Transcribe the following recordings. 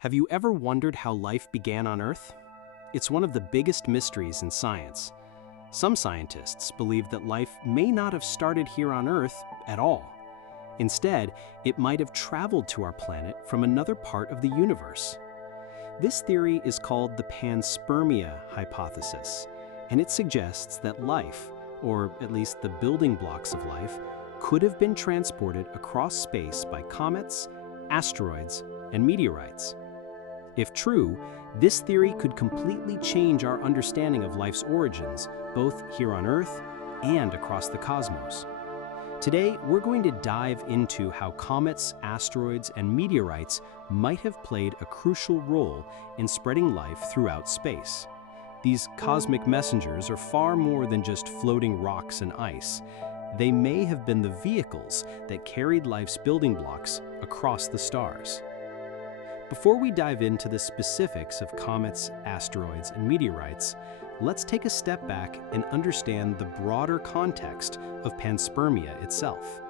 Have you ever wondered how life began on Earth? It's one of the biggest mysteries in science. Some scientists believe that life may not have started here on Earth at all. Instead, it might have traveled to our planet from another part of the universe. This theory is called the Panspermia hypothesis, and it suggests that life, or at least the building blocks of life, could have been transported across space by comets, asteroids, and meteorites. If true, this theory could completely change our understanding of life's origins, both here on Earth and across the cosmos. Today, we're going to dive into how comets, asteroids, and meteorites might have played a crucial role in spreading life throughout space. These cosmic messengers are far more than just floating rocks and ice. They may have been the vehicles that carried life's building blocks across the stars. Before we dive into the specifics of comets, asteroids, and meteorites, let's take a step back and understand the broader context of panspermia itself.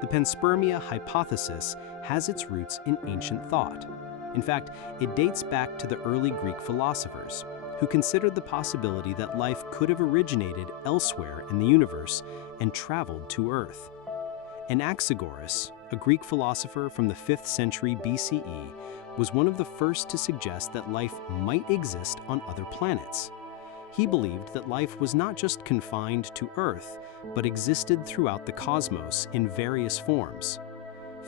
The panspermia hypothesis has its roots in ancient thought. In fact, it dates back to the early Greek philosophers, who considered the possibility that life could have originated elsewhere in the universe and traveled to Earth. Anaxagoras, a Greek philosopher from the 5th century BCE, was one of the first to suggest that life might exist on other planets. He believed that life was not just confined to Earth, but existed throughout the cosmos in various forms.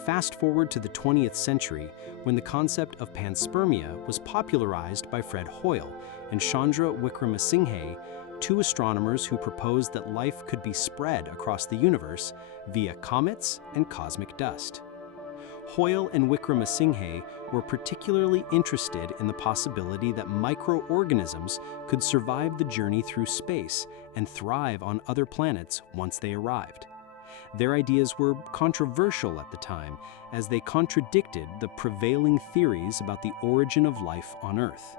Fast forward to the 20th century, when the concept of panspermia was popularized by Fred Hoyle and Chandra Wickramasinghe, two astronomers who proposed that life could be spread across the universe via comets and cosmic dust. Hoyle and Wickramasinghe were particularly interested in the possibility that microorganisms could survive the journey through space and thrive on other planets once they arrived. Their ideas were controversial at the time, as they contradicted the prevailing theories about the origin of life on Earth.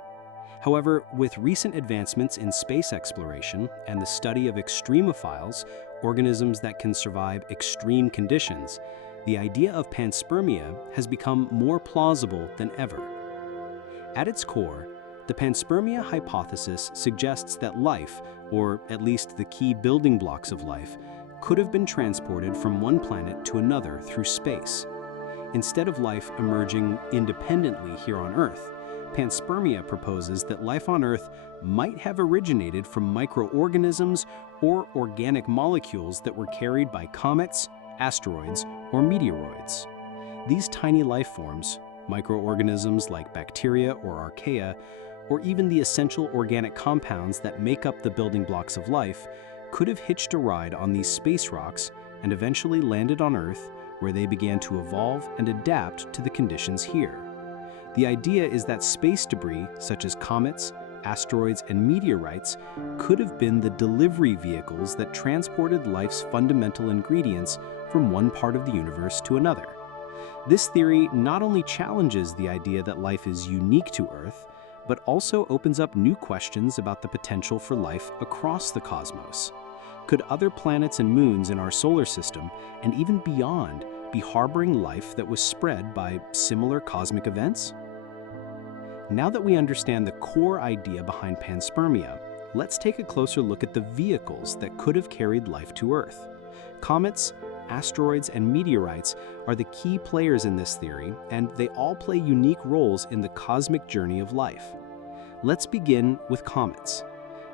However, with recent advancements in space exploration and the study of extremophiles, organisms that can survive extreme conditions, the idea of panspermia has become more plausible than ever. At its core, the panspermia hypothesis suggests that life, or at least the key building blocks of life, could have been transported from one planet to another through space. Instead of life emerging independently here on Earth, panspermia proposes that life on Earth might have originated from microorganisms or organic molecules that were carried by comets, asteroids, or meteoroids. These tiny life forms, microorganisms like bacteria or archaea, or even the essential organic compounds that make up the building blocks of life, could have hitched a ride on these space rocks and eventually landed on Earth, where they began to evolve and adapt to the conditions here. The idea is that space debris, such as comets, asteroids, and meteorites, could have been the delivery vehicles that transported life's fundamental ingredients from one part of the universe to another. This theory not only challenges the idea that life is unique to Earth, but also opens up new questions about the potential for life across the cosmos. Could other planets and moons in our solar system, and even beyond, be harboring life that was spread by similar cosmic events? Now that we understand the core idea behind panspermia, let's take a closer look at the vehicles that could have carried life to Earth. Comets, asteroids, and meteorites are the key players in this theory, and they all play unique roles in the cosmic journey of life. Let's begin with comets.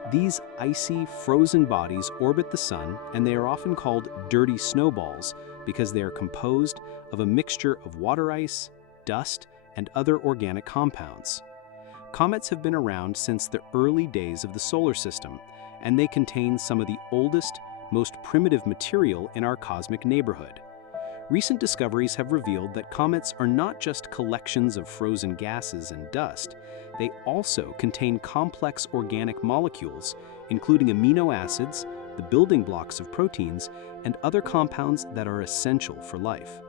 These icy, frozen bodies orbit the sun, and they are often called dirty snowballs because they are composed of a mixture of water ice, dust, and other organic compounds. Comets have been around since the early days of the solar system, and they contain some of the oldest, most primitive material in our cosmic neighborhood. Recent discoveries have revealed that comets are not just collections of frozen gases and dust, they also contain complex organic molecules, including amino acids, the building blocks of proteins, and other compounds that are essential for life.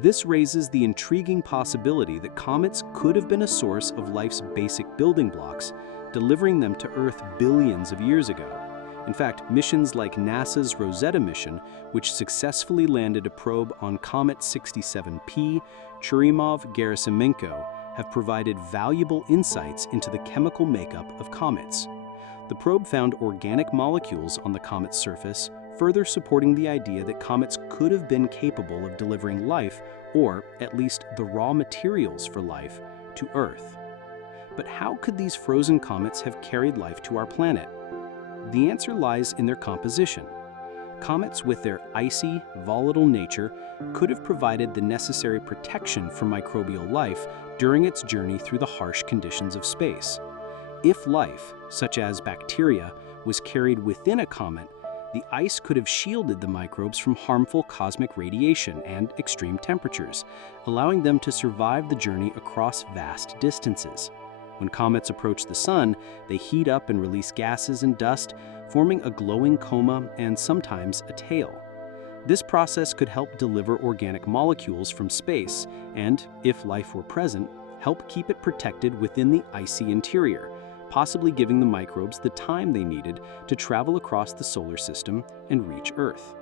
This raises the intriguing possibility that comets could have been a source of life's basic building blocks, delivering them to Earth billions of years ago. In fact, missions like NASA's Rosetta mission, which successfully landed a probe on Comet 67P, Churyumov-Gerasimenko, have provided valuable insights into the chemical makeup of comets. The probe found organic molecules on the comet's surface, further supporting the idea that comets could have been capable of delivering life, or at least the raw materials for life, to Earth. But how could these frozen comets have carried life to our planet? The answer lies in their composition. Comets, with their icy, volatile nature, could have provided the necessary protection for microbial life during its journey through the harsh conditions of space. If life, such as bacteria, was carried within a comet, the ice could have shielded the microbes from harmful cosmic radiation and extreme temperatures, allowing them to survive the journey across vast distances. When comets approach the sun, they heat up and release gases and dust, forming a glowing coma and sometimes a tail. This process could help deliver organic molecules from space and, if life were present, help keep it protected within the icy interior, possibly giving the microbes the time they needed to travel across the solar system and reach Earth.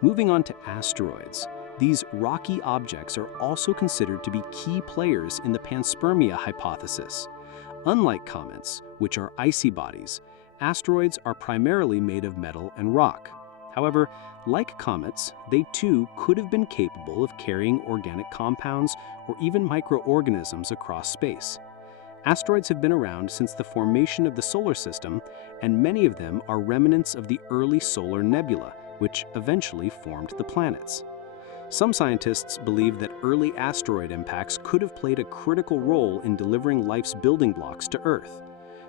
Moving on to asteroids. These rocky objects are also considered to be key players in the panspermia hypothesis. Unlike comets, which are icy bodies, asteroids are primarily made of metal and rock. However, like comets, they too could have been capable of carrying organic compounds or even microorganisms across space. Asteroids have been around since the formation of the solar system, and many of them are remnants of the early solar nebula, which eventually formed the planets. Some scientists believe that early asteroid impacts could have played a critical role in delivering life's building blocks to Earth.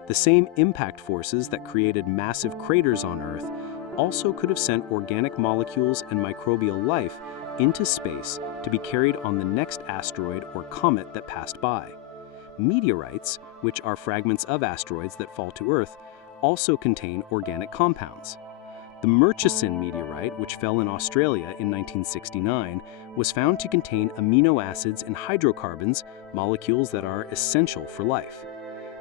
The same impact forces that created massive craters on Earth also could have sent organic molecules and microbial life into space to be carried on the next asteroid or comet that passed by. Meteorites, which are fragments of asteroids that fall to Earth, also contain organic compounds. The Murchison meteorite, which fell in Australia in 1969, was found to contain amino acids and hydrocarbons, molecules that are essential for life.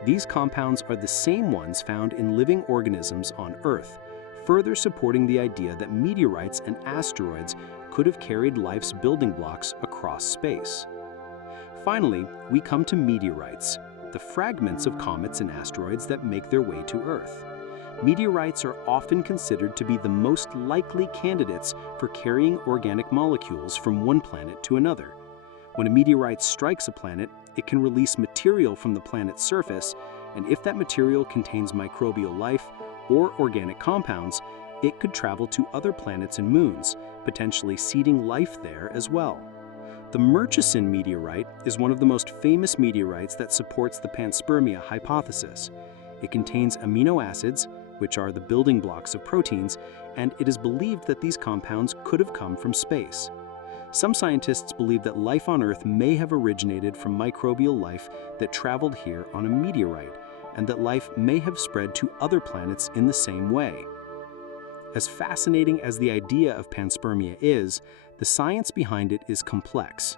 These compounds are the same ones found in living organisms on Earth, further supporting the idea that meteorites and asteroids could have carried life's building blocks across space. Finally, we come to meteorites, the fragments of comets and asteroids that make their way to Earth. Meteorites are often considered to be the most likely candidates for carrying organic molecules from one planet to another. When a meteorite strikes a planet, it can release material from the planet's surface, and if that material contains microbial life or organic compounds, it could travel to other planets and moons, potentially seeding life there as well. The Murchison meteorite is one of the most famous meteorites that supports the panspermia hypothesis. It contains amino acids, which are the building blocks of proteins, and it is believed that these compounds could have come from space. Some scientists believe that life on Earth may have originated from microbial life that traveled here on a meteorite, and that life may have spread to other planets in the same way. As fascinating as the idea of panspermia is, the science behind it is complex.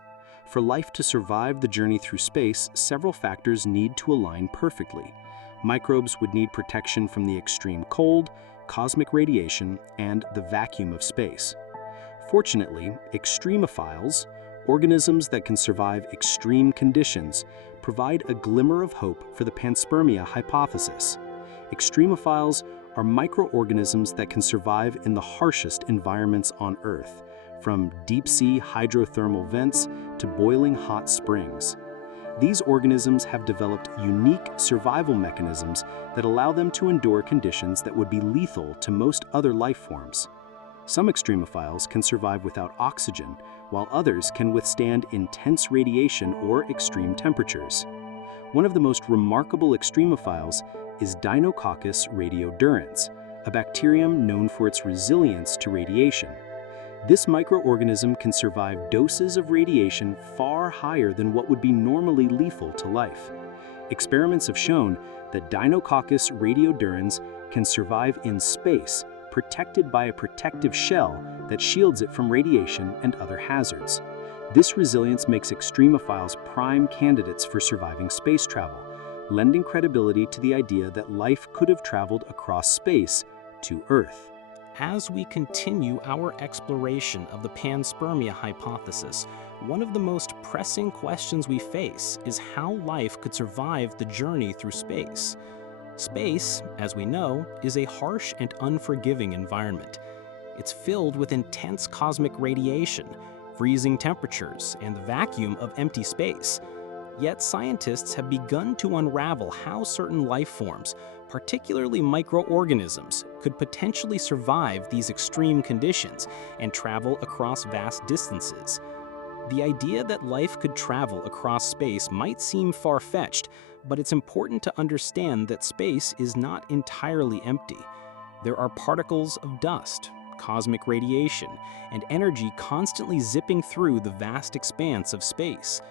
For life to survive the journey through space, several factors need to align perfectly. Microbes would need protection from the extreme cold, cosmic radiation, and the vacuum of space. Fortunately, extremophiles, organisms that can survive extreme conditions, provide a glimmer of hope for the panspermia hypothesis. Extremophiles are microorganisms that can survive in the harshest environments on Earth, from deep-sea hydrothermal vents to boiling hot springs. These organisms have developed unique survival mechanisms that allow them to endure conditions that would be lethal to most other life forms. Some extremophiles can survive without oxygen, while others can withstand intense radiation or extreme temperatures. One of the most remarkable extremophiles is Deinococcus radiodurans, a bacterium known for its resilience to radiation. This microorganism can survive doses of radiation far higher than what would be normally lethal to life. Experiments have shown that Deinococcus radiodurans can survive in space, protected by a protective shell that shields it from radiation and other hazards. This resilience makes extremophiles prime candidates for surviving space travel, lending credibility to the idea that life could have traveled across space to Earth. As we continue our exploration of the panspermia hypothesis, one of the most pressing questions we face is how life could survive the journey through space. Space, as we know, is a harsh and unforgiving environment. It's filled with intense cosmic radiation, freezing temperatures, and the vacuum of empty space. Yet scientists have begun to unravel how certain life forms, particularly microorganisms, could potentially survive these extreme conditions and travel across vast distances. The idea that life could travel across space might seem far-fetched, but it's important to understand that space is not entirely empty. There are particles of dust, cosmic radiation, and energy constantly zipping through the vast expanse of space.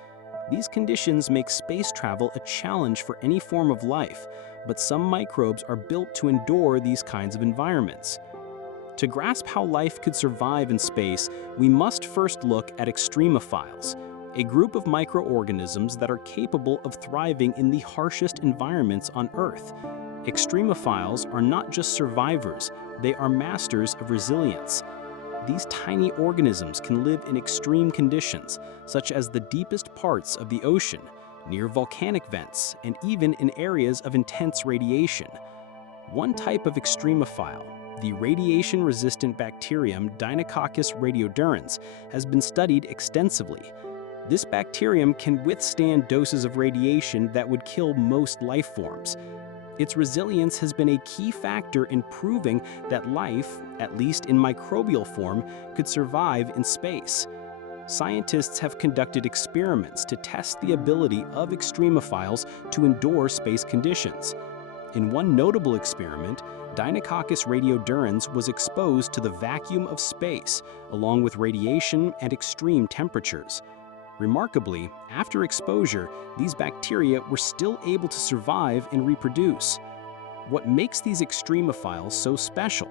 These conditions make space travel a challenge for any form of life, but some microbes are built to endure these kinds of environments. To grasp how life could survive in space, we must first look at extremophiles, a group of microorganisms that are capable of thriving in the harshest environments on Earth. Extremophiles are not just survivors, they are masters of resilience. These tiny organisms can live in extreme conditions, such as the deepest parts of the ocean, near volcanic vents, and even in areas of intense radiation. One type of extremophile, the radiation-resistant bacterium Deinococcus radiodurans, has been studied extensively. This bacterium can withstand doses of radiation that would kill most life forms. Its resilience has been a key factor in proving that life, at least in microbial form, could survive in space. Scientists have conducted experiments to test the ability of extremophiles to endure space conditions. In one notable experiment, Deinococcus radiodurans was exposed to the vacuum of space, along with radiation and extreme temperatures. Remarkably, after exposure, these bacteria were still able to survive and reproduce. What makes these extremophiles so special?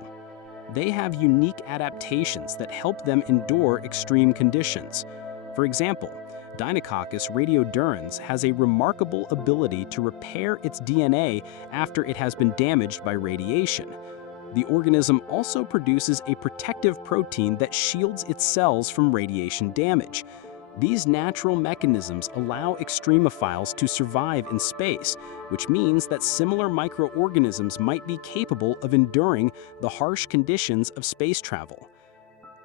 They have unique adaptations that help them endure extreme conditions. For example, Deinococcus radiodurans has a remarkable ability to repair its DNA after it has been damaged by radiation. The organism also produces a protective protein that shields its cells from radiation damage. These natural mechanisms allow extremophiles to survive in space, which means that similar microorganisms might be capable of enduring the harsh conditions of space travel.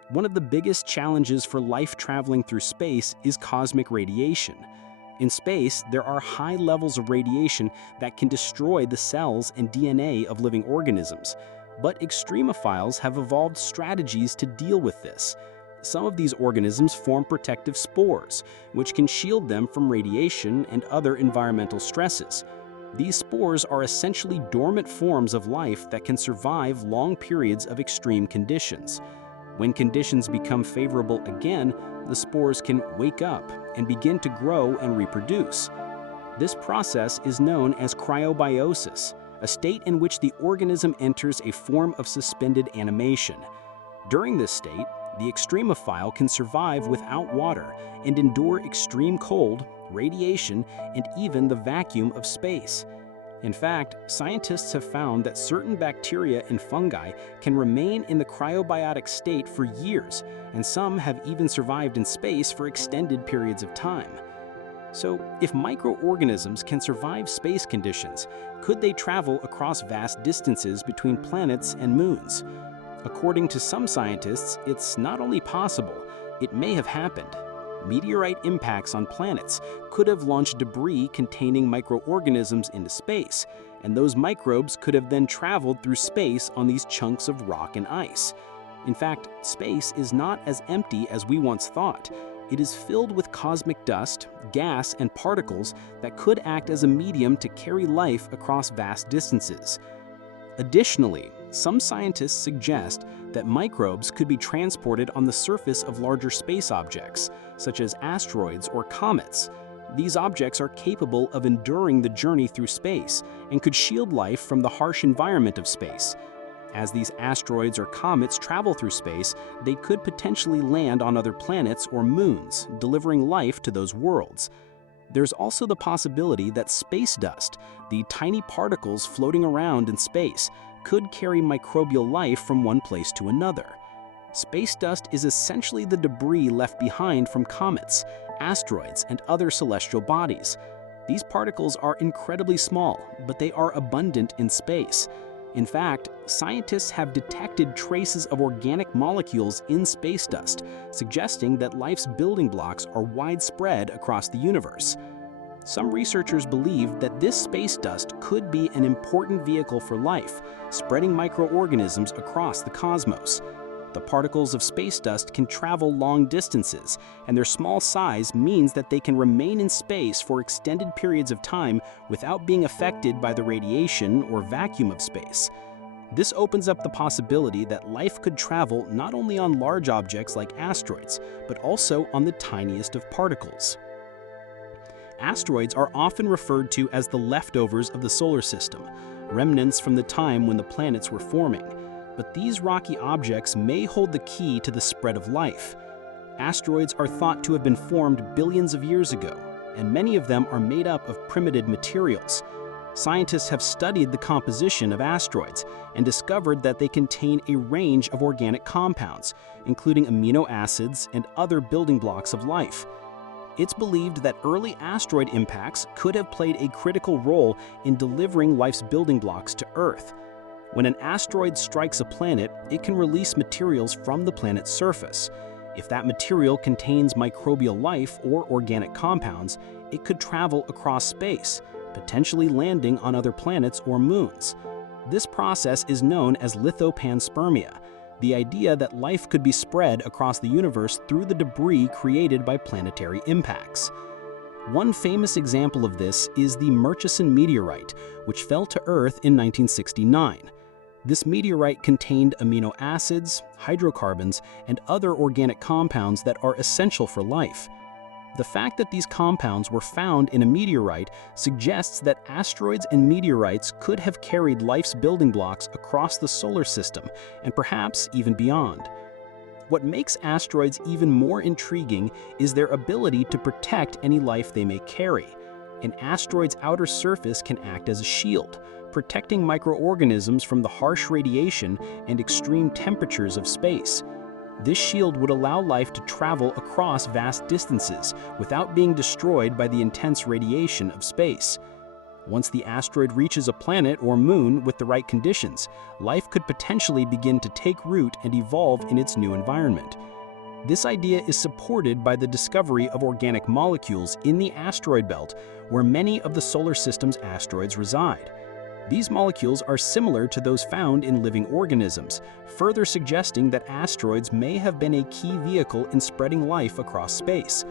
One of the biggest challenges for life traveling through space is cosmic radiation. In space, there are high levels of radiation that can destroy the cells and DNA of living organisms, but extremophiles have evolved strategies to deal with this. Some of these organisms form protective spores, which can shield them from radiation and other environmental stresses. These spores are essentially dormant forms of life that can survive long periods of extreme conditions. When conditions become favorable again, the spores can wake up and begin to grow and reproduce. This process is known as cryobiosis, a state in which the organism enters a form of suspended animation. During this state, the extremophile can survive without water and endure extreme cold, radiation, and even the vacuum of space. In fact, scientists have found that certain bacteria and fungi can remain in the cryobiotic state for years, and some have even survived in space for extended periods of time. So, if microorganisms can survive space conditions, could they travel across vast distances between planets and moons? According to some scientists, it's not only possible, it may have happened. Meteorite impacts on planets could have launched debris containing microorganisms into space, and those microbes could have then traveled through space on these chunks of rock and ice. In fact, space is not as empty as we once thought. It is filled with cosmic dust, gas, and particles that could act as a medium to carry life across vast distances. Additionally, some scientists suggest that microbes could be transported on the surface of larger space objects, such as asteroids or comets. These objects are capable of enduring the journey through space and could shield life from the harsh environment of space. As these asteroids or comets travel through space, they could potentially land on other planets or moons, delivering life to those worlds. There's also the possibility that space dust, the tiny particles floating around in space, could carry microbial life from one place to another. Space dust is essentially the debris left behind from comets, asteroids, and other celestial bodies. These particles are incredibly small, but they are abundant in space. In fact, scientists have detected traces of organic molecules in space dust, suggesting that life's building blocks are widespread across the universe. Some researchers believe that this space dust could be an important vehicle for life, spreading microorganisms across the cosmos. The particles of space dust can travel long distances, and their small size means that they can remain in space for extended periods of time without being affected by the radiation or vacuum of space. This opens up the possibility that life could travel not only on large objects like asteroids, but also on the tiniest of particles. Asteroids are often referred to as the leftovers of the solar system, remnants from the time when the planets were forming. But these rocky objects may hold the key to the spread of life. Asteroids are thought to have been formed billions of years ago, and many of them are made up of primitive materials. Scientists have studied the composition of asteroids and discovered that they contain a range of organic compounds, including amino acids and other building blocks of life. It's believed that early asteroid impacts could have played a critical role in delivering life's building blocks to Earth. When an asteroid strikes a planet, it can release materials from the planet's surface. If that material contains microbial life or organic compounds, it could travel across space, potentially landing on other planets or moons. This process is known as Panspermia, the idea that life could be spread across the universe through the debris created by planetary impacts. One famous example of this is the Murchison meteorite, which fell to Earth in 1969. This meteorite contained amino acids, hydrocarbons, and other organic compounds that are essential for life. The fact that these compounds were found in a meteorite suggests that asteroids and meteorites could have carried life's building blocks across the solar system and perhaps even beyond. What makes asteroids even more intriguing is their ability to protect any life they may carry. An asteroid's outer surface can act as a shield, protecting microorganisms from the harsh radiation and extreme temperatures of space. This shield would allow life to travel across vast distances without being destroyed by the intense radiation of space. Once the asteroid reaches a planet or moon with the right conditions, life could potentially begin to take root and evolve in its new environment. This idea is supported by the discovery of organic molecules in the asteroid belt, where many of the solar system's asteroids reside. These molecules are similar to those found in living organisms, further suggesting that asteroids may have been a key vehicle in spreading life across space.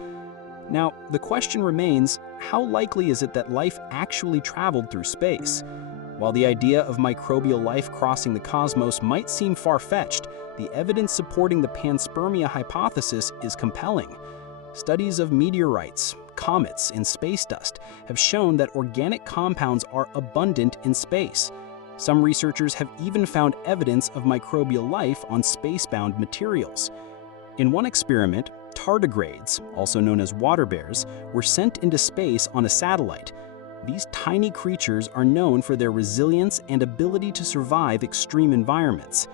Now, the question remains, how likely is it that life actually traveled through space? While the idea of microbial life crossing the cosmos might seem far-fetched, the evidence supporting the panspermia hypothesis is compelling. Studies of meteorites, comets, and space dust have shown that organic compounds are abundant in space. Some researchers have even found evidence of microbial life on space-bound materials. In one experiment, tardigrades, also known as water bears, were sent into space on a satellite. These tiny creatures are known for their resilience and ability to survive extreme environments.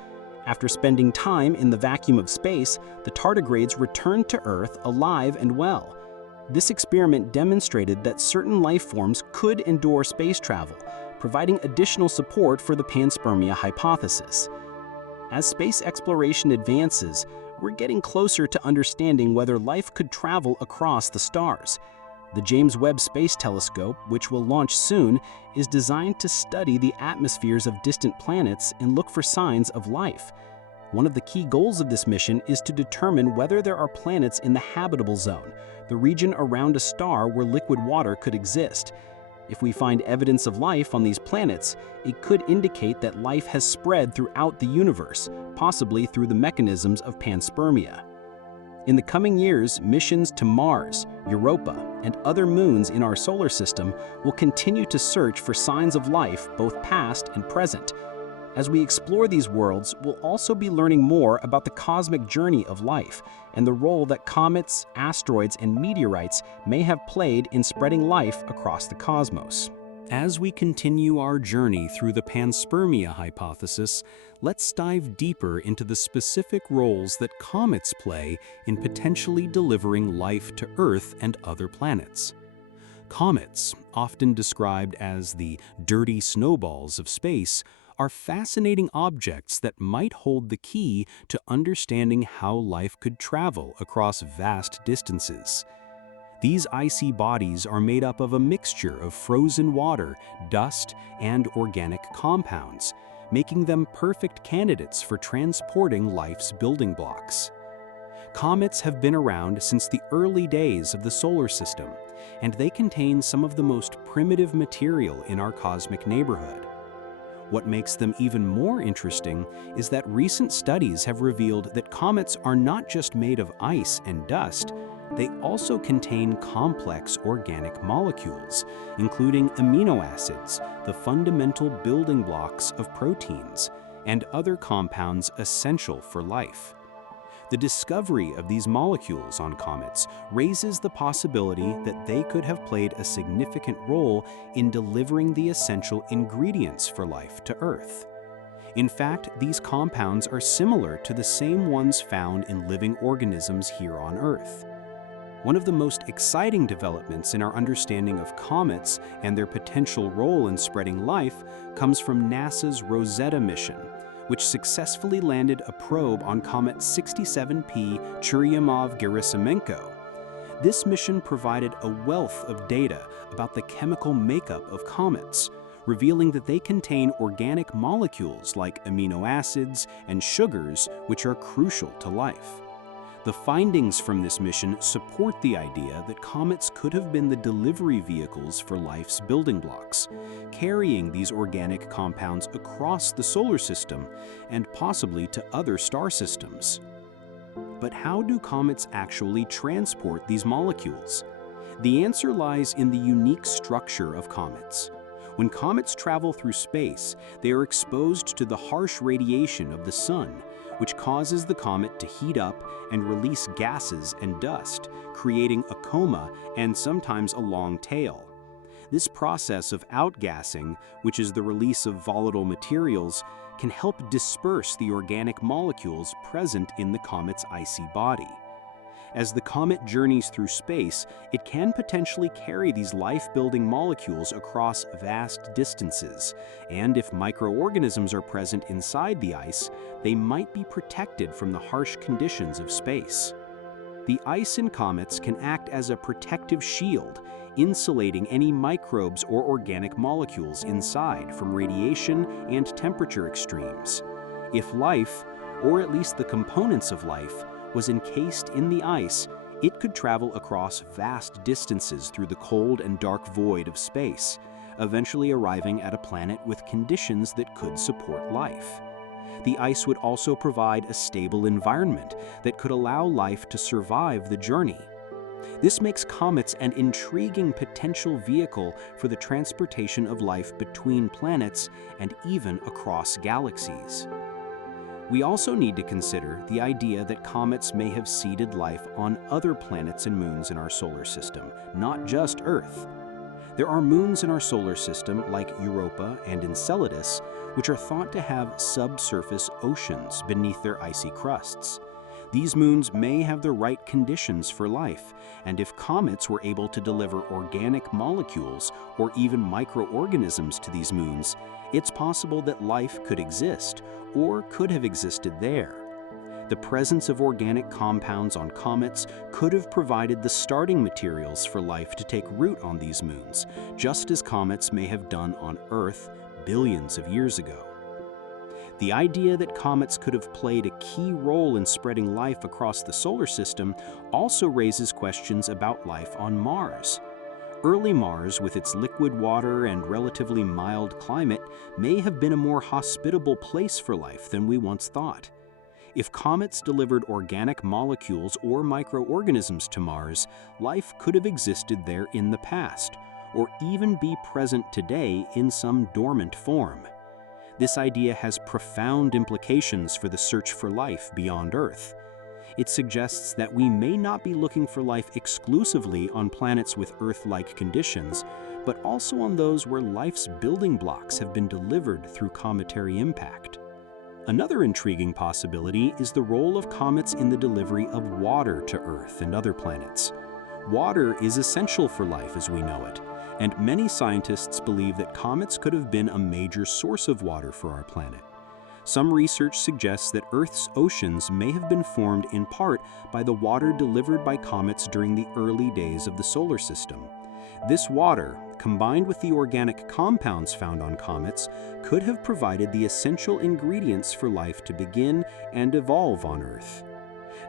After spending time in the vacuum of space, the tardigrades returned to Earth alive and well. This experiment demonstrated that certain life forms could endure space travel, providing additional support for the panspermia hypothesis. As space exploration advances, we're getting closer to understanding whether life could travel across the stars. The James Webb Space Telescope, which will launch soon, is designed to study the atmospheres of distant planets and look for signs of life. One of the key goals of this mission is to determine whether there are planets in the habitable zone, the region around a star where liquid water could exist. If we find evidence of life on these planets, it could indicate that life has spread throughout the universe, possibly through the mechanisms of panspermia. In the coming years, missions to Mars, Europa, and other moons in our solar system will continue to search for signs of life, both past and present. As we explore these worlds, we'll also be learning more about the cosmic journey of life and the role that comets, asteroids, and meteorites may have played in spreading life across the cosmos. As we continue our journey through the Panspermia hypothesis, let's dive deeper into the specific roles that comets play in potentially delivering life to Earth and other planets. Comets, often described as the dirty snowballs of space, are fascinating objects that might hold the key to understanding how life could travel across vast distances. These icy bodies are made up of a mixture of frozen water, dust, and organic compounds, making them perfect candidates for transporting life's building blocks. Comets have been around since the early days of the solar system, and they contain some of the most primitive material in our cosmic neighborhood. What makes them even more interesting is that recent studies have revealed that comets are not just made of ice and dust. They also contain complex organic molecules, including amino acids, the fundamental building blocks of proteins, and other compounds essential for life. The discovery of these molecules on comets raises the possibility that they could have played a significant role in delivering the essential ingredients for life to Earth. In fact, these compounds are similar to the same ones found in living organisms here on Earth. One of the most exciting developments in our understanding of comets and their potential role in spreading life comes from NASA's Rosetta mission, which successfully landed a probe on comet 67P Churyumov-Gerasimenko. This mission provided a wealth of data about the chemical makeup of comets, revealing that they contain organic molecules like amino acids and sugars, which are crucial to life. The findings from this mission support the idea that comets could have been the delivery vehicles for life's building blocks, carrying these organic compounds across the solar system and possibly to other star systems. But how do comets actually transport these molecules? The answer lies in the unique structure of comets. When comets travel through space, they are exposed to the harsh radiation of the sun, which causes the comet to heat up and release gases and dust, creating a coma and sometimes a long tail. This process of outgassing, which is the release of volatile materials, can help disperse the organic molecules present in the comet's icy body. As the comet journeys through space, it can potentially carry these life-building molecules across vast distances, and if microorganisms are present inside the ice, they might be protected from the harsh conditions of space. The ice in comets can act as a protective shield, insulating any microbes or organic molecules inside from radiation and temperature extremes. If life, or at least the components of life, was encased in the ice, it could travel across vast distances through the cold and dark void of space, eventually arriving at a planet with conditions that could support life. The ice would also provide a stable environment that could allow life to survive the journey. This makes comets an intriguing potential vehicle for the transportation of life between planets and even across galaxies. We also need to consider the idea that comets may have seeded life on other planets and moons in our solar system, not just Earth. There are moons in our solar system like Europa and Enceladus, which are thought to have subsurface oceans beneath their icy crusts. These moons may have the right conditions for life, and if comets were able to deliver organic molecules or even microorganisms to these moons, it's possible that life could exist or could have existed there. The presence of organic compounds on comets could have provided the starting materials for life to take root on these moons, just as comets may have done on Earth billions of years ago. The idea that comets could have played a key role in spreading life across the solar system also raises questions about life on Mars. Early Mars, with its liquid water and relatively mild climate, may have been a more hospitable place for life than we once thought. If comets delivered organic molecules or microorganisms to Mars, life could have existed there in the past, or even be present today in some dormant form. This idea has profound implications for the search for life beyond Earth. It suggests that we may not be looking for life exclusively on planets with Earth-like conditions, but also on those where life's building blocks have been delivered through cometary impact. Another intriguing possibility is the role of comets in the delivery of water to Earth and other planets. Water is essential for life as we know it, and many scientists believe that comets could have been a major source of water for our planet. Some research suggests that Earth's oceans may have been formed in part by the water delivered by comets during the early days of the solar system. This water, combined with the organic compounds found on comets, could have provided the essential ingredients for life to begin and evolve on Earth.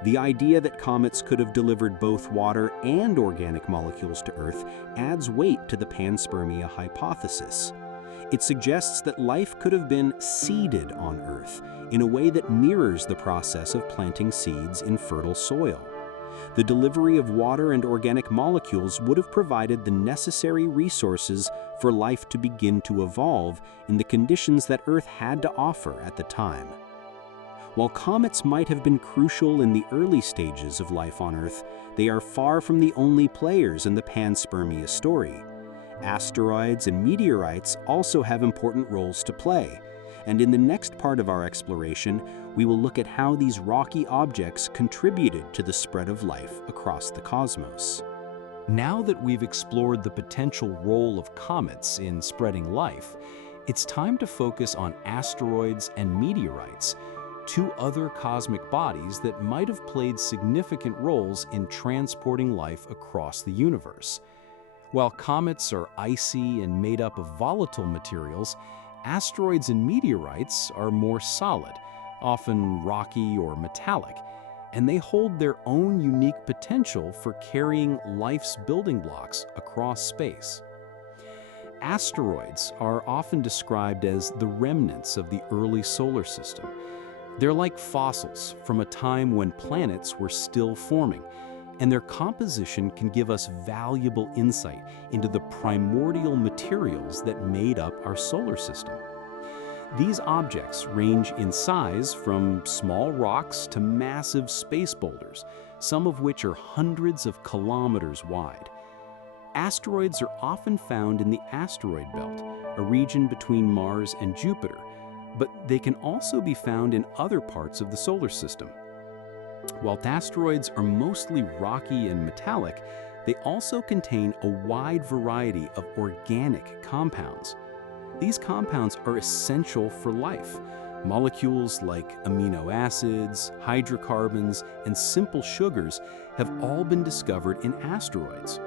The idea that comets could have delivered both water and organic molecules to Earth adds weight to the Panspermia hypothesis. It suggests that life could have been seeded on Earth in a way that mirrors the process of planting seeds in fertile soil. The delivery of water and organic molecules would have provided the necessary resources for life to begin to evolve in the conditions that Earth had to offer at the time. While comets might have been crucial in the early stages of life on Earth, they are far from the only players in the Panspermia story. Asteroids and meteorites also have important roles to play, and in the next part of our exploration, we will look at how these rocky objects contributed to the spread of life across the cosmos. Now that we've explored the potential role of comets in spreading life, it's time to focus on asteroids and meteorites, two other cosmic bodies that might have played significant roles in transporting life across the universe. While comets are icy and made up of volatile materials, asteroids and meteorites are more solid, often rocky or metallic, and they hold their own unique potential for carrying life's building blocks across space. Asteroids are often described as the remnants of the early solar system. They're like fossils from a time when planets were still forming, and their composition can give us valuable insight into the primordial materials that made up our solar system. These objects range in size from small rocks to massive space boulders, some of which are hundreds of kilometers wide. Asteroids are often found in the asteroid belt, a region between Mars and Jupiter, but they can also be found in other parts of the solar system. While asteroids are mostly rocky and metallic, they also contain a wide variety of organic compounds. These compounds are essential for life. Molecules like amino acids, hydrocarbons, and simple sugars have all been discovered in asteroids.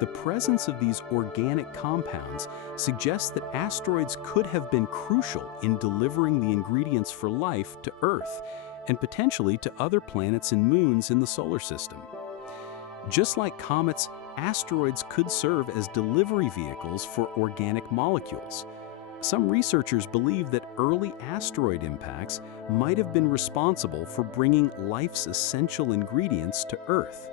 The presence of these organic compounds suggests that asteroids could have been crucial in delivering the ingredients for life to Earth, and potentially to other planets and moons in the solar system. Just like comets, asteroids could serve as delivery vehicles for organic molecules. Some researchers believe that early asteroid impacts might have been responsible for bringing life's essential ingredients to Earth.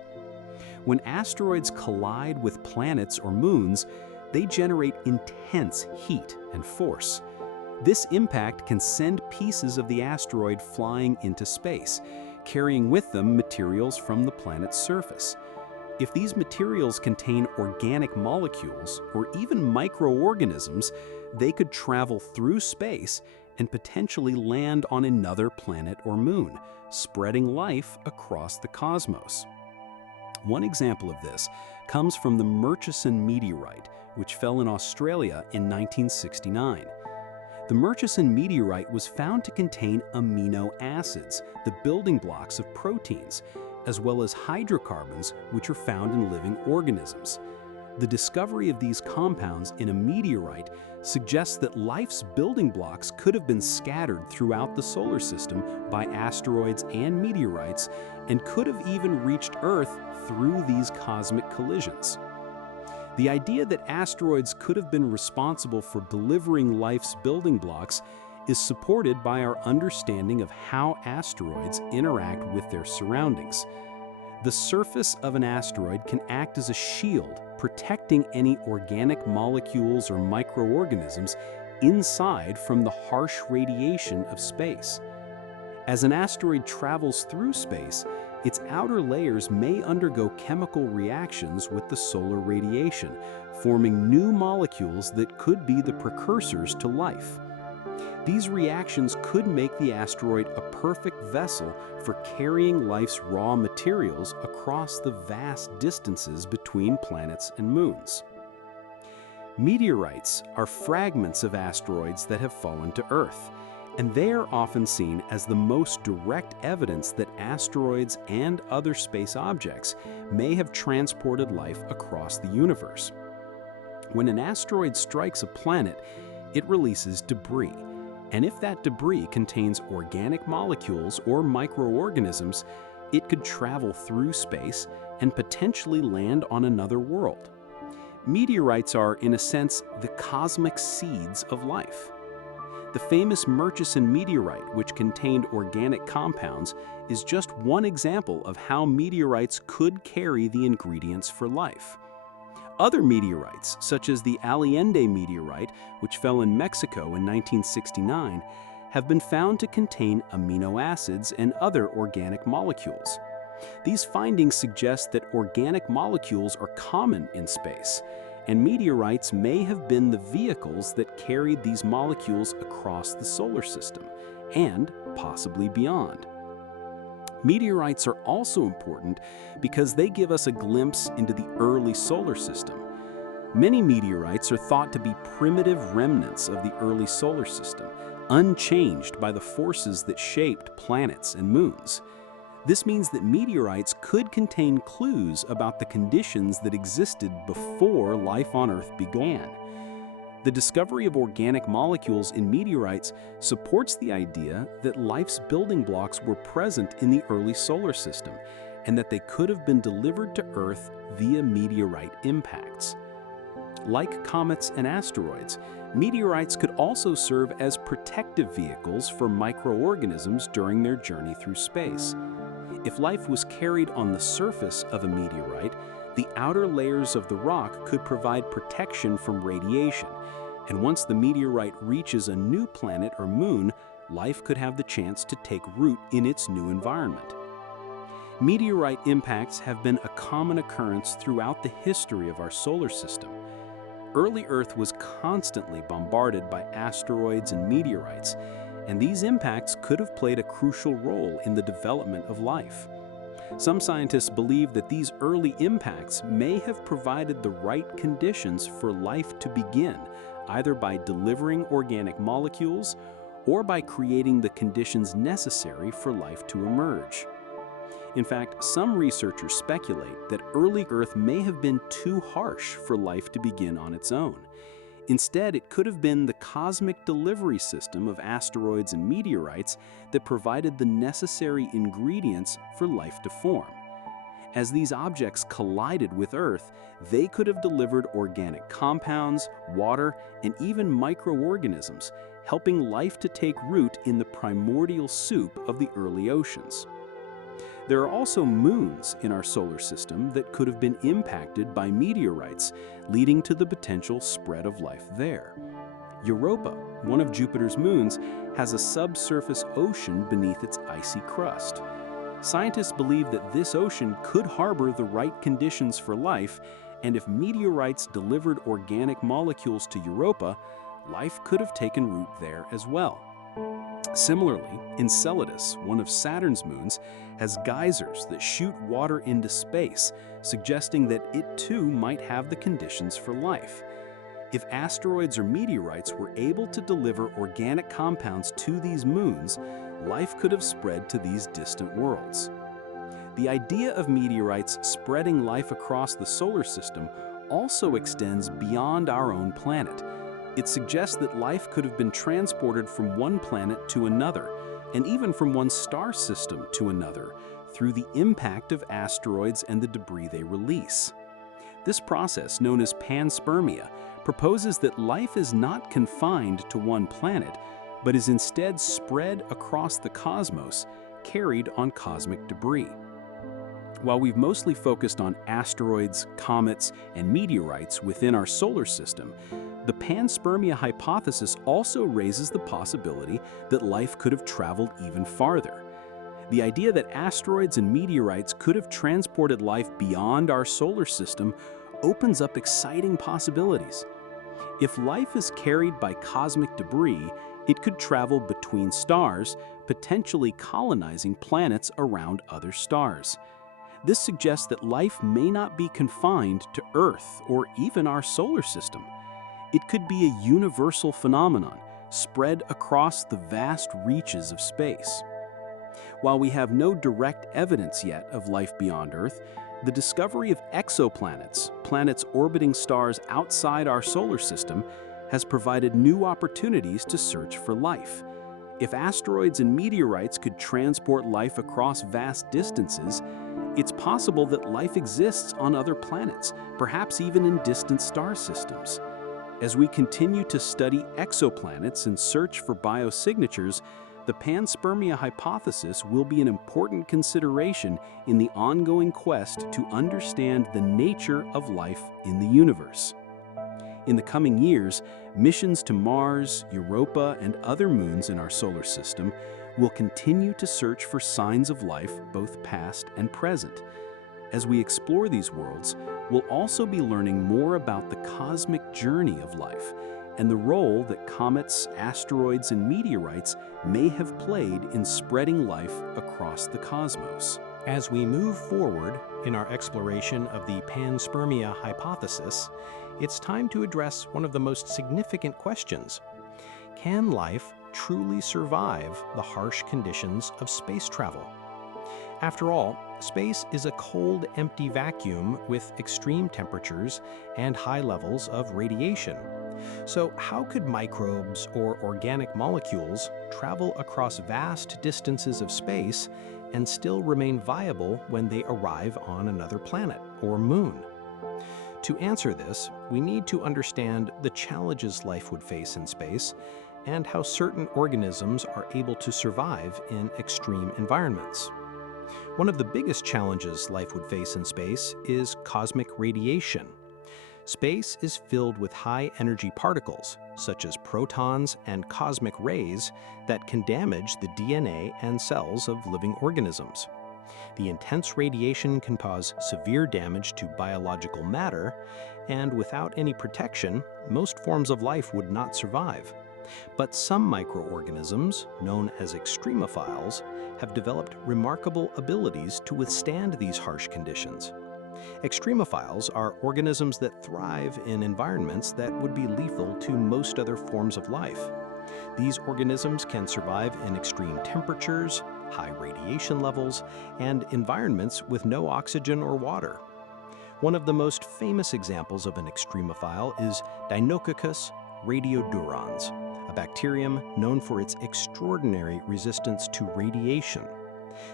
When asteroids collide with planets or moons, they generate intense heat and force. This impact can send pieces of the asteroid flying into space, carrying with them materials from the planet's surface. If these materials contain organic molecules or even microorganisms, they could travel through space and potentially land on another planet or moon, spreading life across the cosmos. One example of this comes from the Murchison meteorite, which fell in Australia in 1969. The Murchison meteorite was found to contain amino acids, the building blocks of proteins, as well as hydrocarbons, which are found in living organisms. The discovery of these compounds in a meteorite suggests that life's building blocks could have been scattered throughout the solar system by asteroids and meteorites, and could have even reached Earth through these cosmic collisions. The idea that asteroids could have been responsible for delivering life's building blocks is supported by our understanding of how asteroids interact with their surroundings. The surface of an asteroid can act as a shield, protecting any organic molecules or microorganisms inside from the harsh radiation of space. As an asteroid travels through space, its outer layers may undergo chemical reactions with the solar radiation, forming new molecules that could be the precursors to life. These reactions could make the asteroid a perfect vessel for carrying life's raw materials across the vast distances between planets and moons. Meteorites are fragments of asteroids that have fallen to Earth, and they are often seen as the most direct evidence that asteroids and other space objects may have transported life across the universe. When an asteroid strikes a planet, it releases debris, and if that debris contains organic molecules or microorganisms, it could travel through space and potentially land on another world. Meteorites are, in a sense, the cosmic seeds of life. The famous Murchison meteorite, which contained organic compounds, is just one example of how meteorites could carry the ingredients for life. Other meteorites, such as the Allende meteorite, which fell in Mexico in 1969, have been found to contain amino acids and other organic molecules. These findings suggest that organic molecules are common in space, and meteorites may have been the vehicles that carried these molecules across the solar system, and possibly beyond. Meteorites are also important because they give us a glimpse into the early solar system. Many meteorites are thought to be primitive remnants of the early solar system, unchanged by the forces that shaped planets and moons. This means that meteorites could contain clues about the conditions that existed before life on Earth began. The discovery of organic molecules in meteorites supports the idea that life's building blocks were present in the early solar system, and that they could have been delivered to Earth via meteorite impacts. Like comets and asteroids, meteorites could also serve as protective vehicles for microorganisms during their journey through space. If life was carried on the surface of a meteorite, the outer layers of the rock could provide protection from radiation, and once the meteorite reaches a new planet or moon, life could have the chance to take root in its new environment. Meteorite impacts have been a common occurrence throughout the history of our solar system. Early Earth was constantly bombarded by asteroids and meteorites, and these impacts could have played a crucial role in the development of life. Some scientists believe that these early impacts may have provided the right conditions for life to begin, either by delivering organic molecules or by creating the conditions necessary for life to emerge. In fact, some researchers speculate that early Earth may have been too harsh for life to begin on its own. Instead, it could have been the cosmic delivery system of asteroids and meteorites that provided the necessary ingredients for life to form. As these objects collided with Earth, they could have delivered organic compounds, water, and even microorganisms, helping life to take root in the primordial soup of the early oceans. There are also moons in our solar system that could have been impacted by meteorites, leading to the potential spread of life there. Europa, one of Jupiter's moons, has a subsurface ocean beneath its icy crust. Scientists believe that this ocean could harbor the right conditions for life, and if meteorites delivered organic molecules to Europa, life could have taken root there as well. Similarly, Enceladus, one of Saturn's moons, has geysers that shoot water into space, suggesting that it too might have the conditions for life. If asteroids or meteorites were able to deliver organic compounds to these moons, life could have spread to these distant worlds. The idea of meteorites spreading life across the solar system also extends beyond our own planet. It suggests that life could have been transported from one planet to another, and even from one star system to another, through the impact of asteroids and the debris they release. This process, known as Panspermia, proposes that life is not confined to one planet, but is instead spread across the cosmos, carried on cosmic debris. While we've mostly focused on asteroids, comets, and meteorites within our solar system, The panspermia hypothesis also raises the possibility that life could have traveled even farther. The idea that asteroids and meteorites could have transported life beyond our solar system opens up exciting possibilities. If life is carried by cosmic debris, it could travel between stars, potentially colonizing planets around other stars. This suggests that life may not be confined to Earth or even our solar system. It could be a universal phenomenon, spread across the vast reaches of space. While we have no direct evidence yet of life beyond Earth, the discovery of exoplanets, planets orbiting stars outside our solar system, has provided new opportunities to search for life. If asteroids and meteorites could transport life across vast distances, it's possible that life exists on other planets, perhaps even in distant star systems. As we continue to study exoplanets and search for biosignatures, the panspermia hypothesis will be an important consideration in the ongoing quest to understand the nature of life in the universe. In the coming years, missions to Mars, Europa, and other moons in our solar system will continue to search for signs of life, both past and present. As we explore these worlds, we'll also be learning more about the cosmic journey of life and the role that comets, asteroids, and meteorites may have played in spreading life across the cosmos. As we move forward in our exploration of the panspermia hypothesis, it's time to address one of the most significant questions. Can life truly survive the harsh conditions of space travel? After all, space is a cold, empty vacuum with extreme temperatures and high levels of radiation. So how could microbes or organic molecules travel across vast distances of space and still remain viable when they arrive on another planet or moon? To answer this, we need to understand the challenges life would face in space and how certain organisms are able to survive in extreme environments. One of the biggest challenges life would face in space is cosmic radiation. Space is filled with high-energy particles, such as protons and cosmic rays, that can damage the DNA and cells of living organisms. The intense radiation can cause severe damage to biological matter, and without any protection, most forms of life would not survive. But some microorganisms, known as extremophiles, have developed remarkable abilities to withstand these harsh conditions. Extremophiles are organisms that thrive in environments that would be lethal to most other forms of life. These organisms can survive in extreme temperatures, high radiation levels, and environments with no oxygen or water. One of the most famous examples of an extremophile is Deinococcus radiodurans, a bacterium known for its extraordinary resistance to radiation.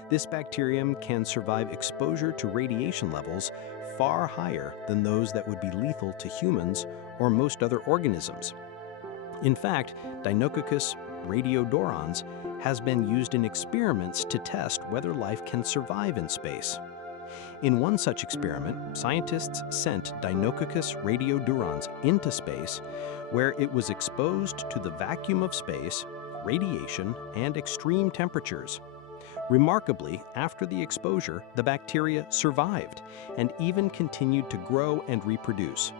This bacterium can survive exposure to radiation levels far higher than those that would be lethal to humans or most other organisms. In fact, Deinococcus radiodurans has been used in experiments to test whether life can survive in space. In one such experiment, scientists sent Deinococcus radiodurans into space, where it was exposed to the vacuum of space, radiation, and extreme temperatures. Remarkably, after the exposure, the bacteria survived and even continued to grow and reproduce.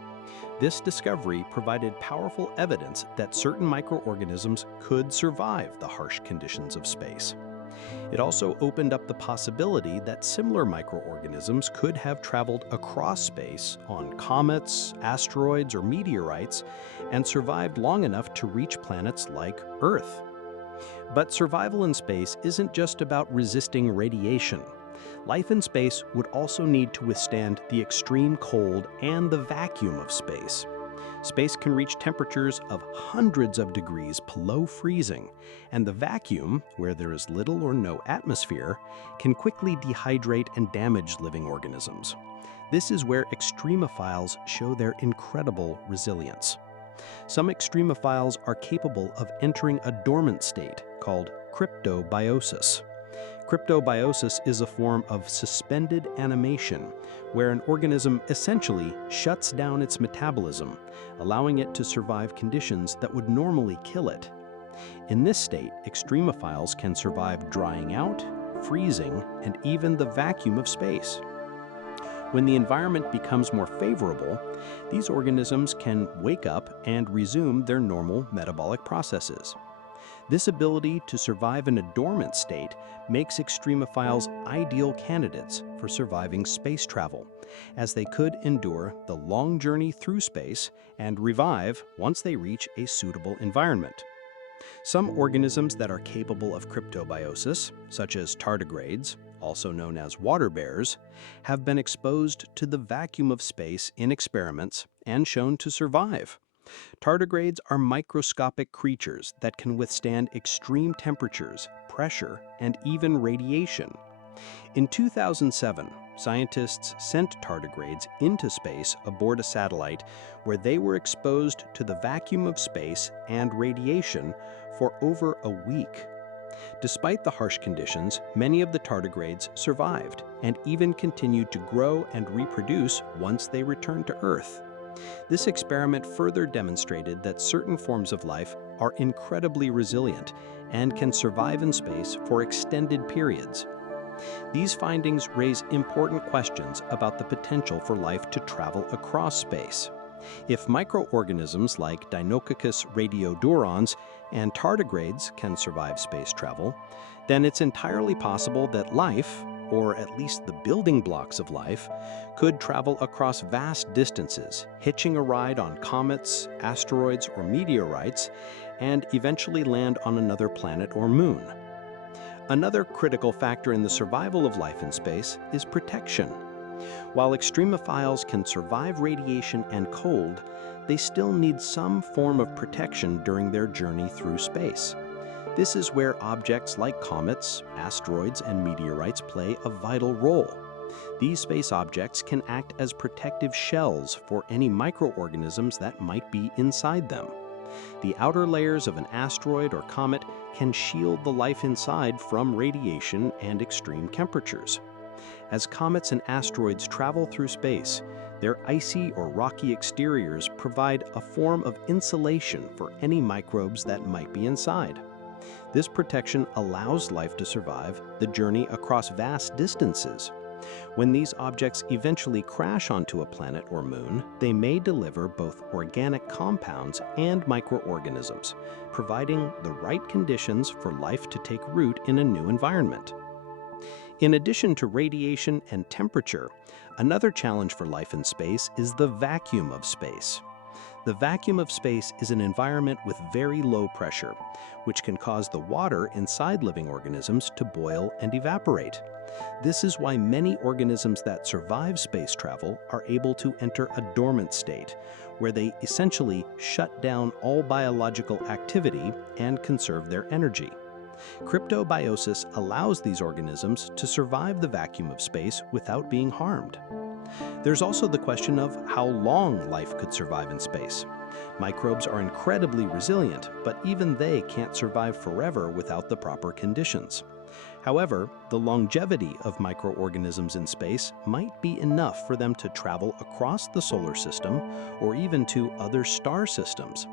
This discovery provided powerful evidence that certain microorganisms could survive the harsh conditions of space. It also opened up the possibility that similar microorganisms could have traveled across space on comets, asteroids, or meteorites and survived long enough to reach planets like Earth. But survival in space isn't just about resisting radiation. Life in space would also need to withstand the extreme cold and the vacuum of space. Space can reach temperatures of hundreds of degrees below freezing, and the vacuum, where there is little or no atmosphere, can quickly dehydrate and damage living organisms. This is where extremophiles show their incredible resilience. Some extremophiles are capable of entering a dormant state called cryptobiosis. Cryptobiosis is a form of suspended animation, where an organism essentially shuts down its metabolism, allowing it to survive conditions that would normally kill it. In this state, extremophiles can survive drying out, freezing, and even the vacuum of space. When the environment becomes more favorable, these organisms can wake up and resume their normal metabolic processes. This ability to survive in a dormant state makes extremophiles ideal candidates for surviving space travel, as they could endure the long journey through space and revive once they reach a suitable environment. Some organisms that are capable of cryptobiosis, such as tardigrades, also known as water bears, have been exposed to the vacuum of space in experiments and shown to survive. Tardigrades are microscopic creatures that can withstand extreme temperatures, pressure, and even radiation. In 2007, scientists sent tardigrades into space aboard a satellite where they were exposed to the vacuum of space and radiation for over a week. Despite the harsh conditions, many of the tardigrades survived and even continued to grow and reproduce once they returned to Earth. This experiment further demonstrated that certain forms of life are incredibly resilient and can survive in space for extended periods. These findings raise important questions about the potential for life to travel across space. If microorganisms like Deinococcus radiodurans and tardigrades can survive space travel, then it's entirely possible that life, or at least the building blocks of life, could travel across vast distances, hitching a ride on comets, asteroids, or meteorites, and eventually land on another planet or moon. Another critical factor in the survival of life in space is protection. While extremophiles can survive radiation and cold, they still need some form of protection during their journey through space. This is where objects like comets, asteroids, and meteorites play a vital role. These space objects can act as protective shells for any microorganisms that might be inside them. The outer layers of an asteroid or comet can shield the life inside from radiation and extreme temperatures. As comets and asteroids travel through space, their icy or rocky exteriors provide a form of insulation for any microbes that might be inside. This protection allows life to survive the journey across vast distances. When these objects eventually crash onto a planet or moon, they may deliver both organic compounds and microorganisms, providing the right conditions for life to take root in a new environment. In addition to radiation and temperature, another challenge for life in space is the vacuum of space. The vacuum of space is an environment with very low pressure, which can cause the water inside living organisms to boil and evaporate. This is why many organisms that survive space travel are able to enter a dormant state, where they essentially shut down all biological activity and conserve their energy. Cryptobiosis allows these organisms to survive the vacuum of space without being harmed. There's also the question of how long life could survive in space. Microbes are incredibly resilient, but even they can't survive forever without the proper conditions. However, the longevity of microorganisms in space might be enough for them to travel across the solar system or even to other star systems.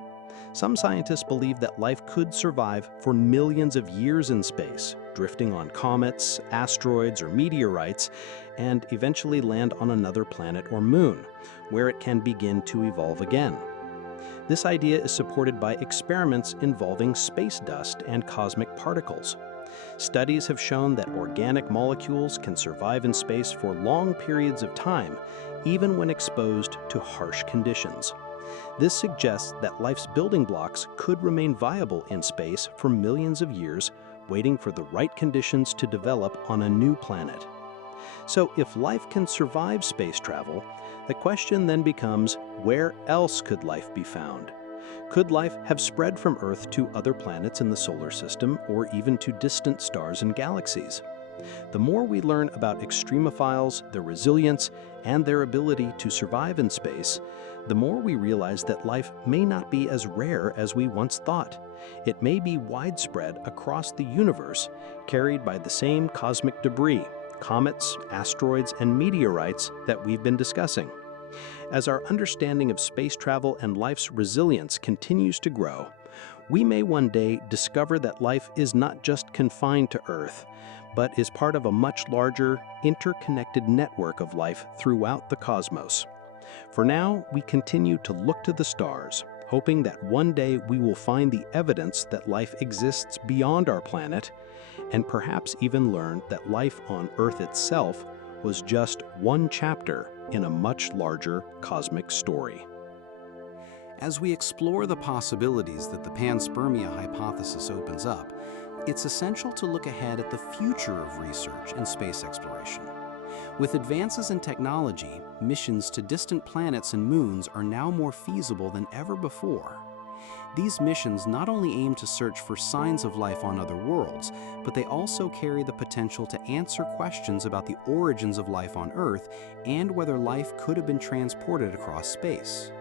Some scientists believe that life could survive for millions of years in space, drifting on comets, asteroids, or meteorites, and eventually land on another planet or moon, where it can begin to evolve again. This idea is supported by experiments involving space dust and cosmic particles. Studies have shown that organic molecules can survive in space for long periods of time, even when exposed to harsh conditions. This suggests that life's building blocks could remain viable in space for millions of years, waiting for the right conditions to develop on a new planet. So if life can survive space travel, the question then becomes, where else could life be found? Could life have spread from Earth to other planets in the solar system or even to distant stars and galaxies? The more we learn about extremophiles, their resilience, and their ability to survive in space, the more we realize that life may not be as rare as we once thought. It may be widespread across the universe, carried by the same cosmic debris, comets, asteroids, and meteorites that we've been discussing. As our understanding of space travel and life's resilience continues to grow, we may one day discover that life is not just confined to Earth, but is part of a much larger, interconnected network of life throughout the cosmos. For now, we continue to look to the stars, hoping that one day we will find the evidence that life exists beyond our planet, and perhaps even learn that life on Earth itself was just one chapter in a much larger cosmic story. As we explore the possibilities that the Panspermia hypothesis opens up, it's essential to look ahead at the future of research and space exploration. With advances in technology, missions to distant planets and moons are now more feasible than ever before. These missions not only aim to search for signs of life on other worlds, but they also carry the potential to answer questions about the origins of life on Earth and whether life could have been transported across space.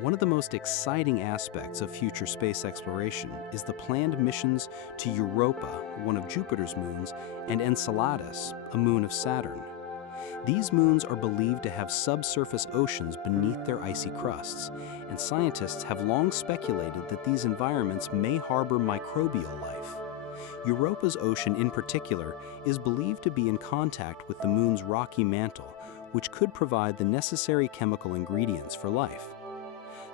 One of the most exciting aspects of future space exploration is the planned missions to Europa, one of Jupiter's moons, and Enceladus, a moon of Saturn. These moons are believed to have subsurface oceans beneath their icy crusts, and scientists have long speculated that these environments may harbor microbial life. Europa's ocean in particular is believed to be in contact with the moon's rocky mantle, which could provide the necessary chemical ingredients for life.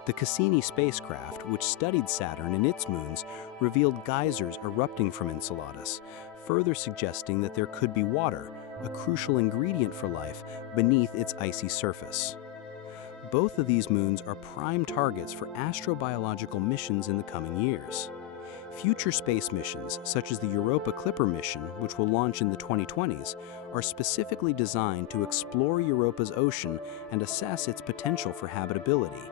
The Cassini spacecraft, which studied Saturn and its moons, revealed geysers erupting from Enceladus, further suggesting that there could be water, a crucial ingredient for life, beneath its icy surface. Both of these moons are prime targets for astrobiological missions in the coming years. Future space missions, such as the Europa Clipper mission, which will launch in the 2020s, are specifically designed to explore Europa's ocean and assess its potential for habitability.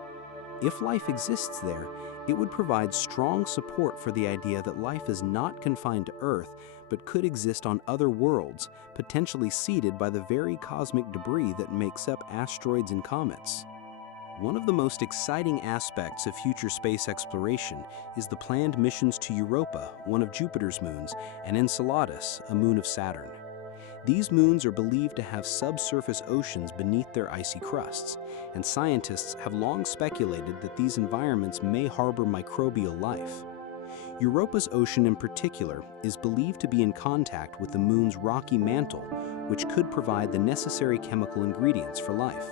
If life exists there, it would provide strong support for the idea that life is not confined to Earth, but could exist on other worlds, potentially seeded by the very cosmic debris that makes up asteroids and comets. One of the most exciting aspects of future space exploration is the planned missions to Europa, one of Jupiter's moons, and Enceladus, a moon of Saturn. These moons are believed to have subsurface oceans beneath their icy crusts, and scientists have long speculated that these environments may harbor microbial life. Europa's ocean in particular is believed to be in contact with the moon's rocky mantle, which could provide the necessary chemical ingredients for life.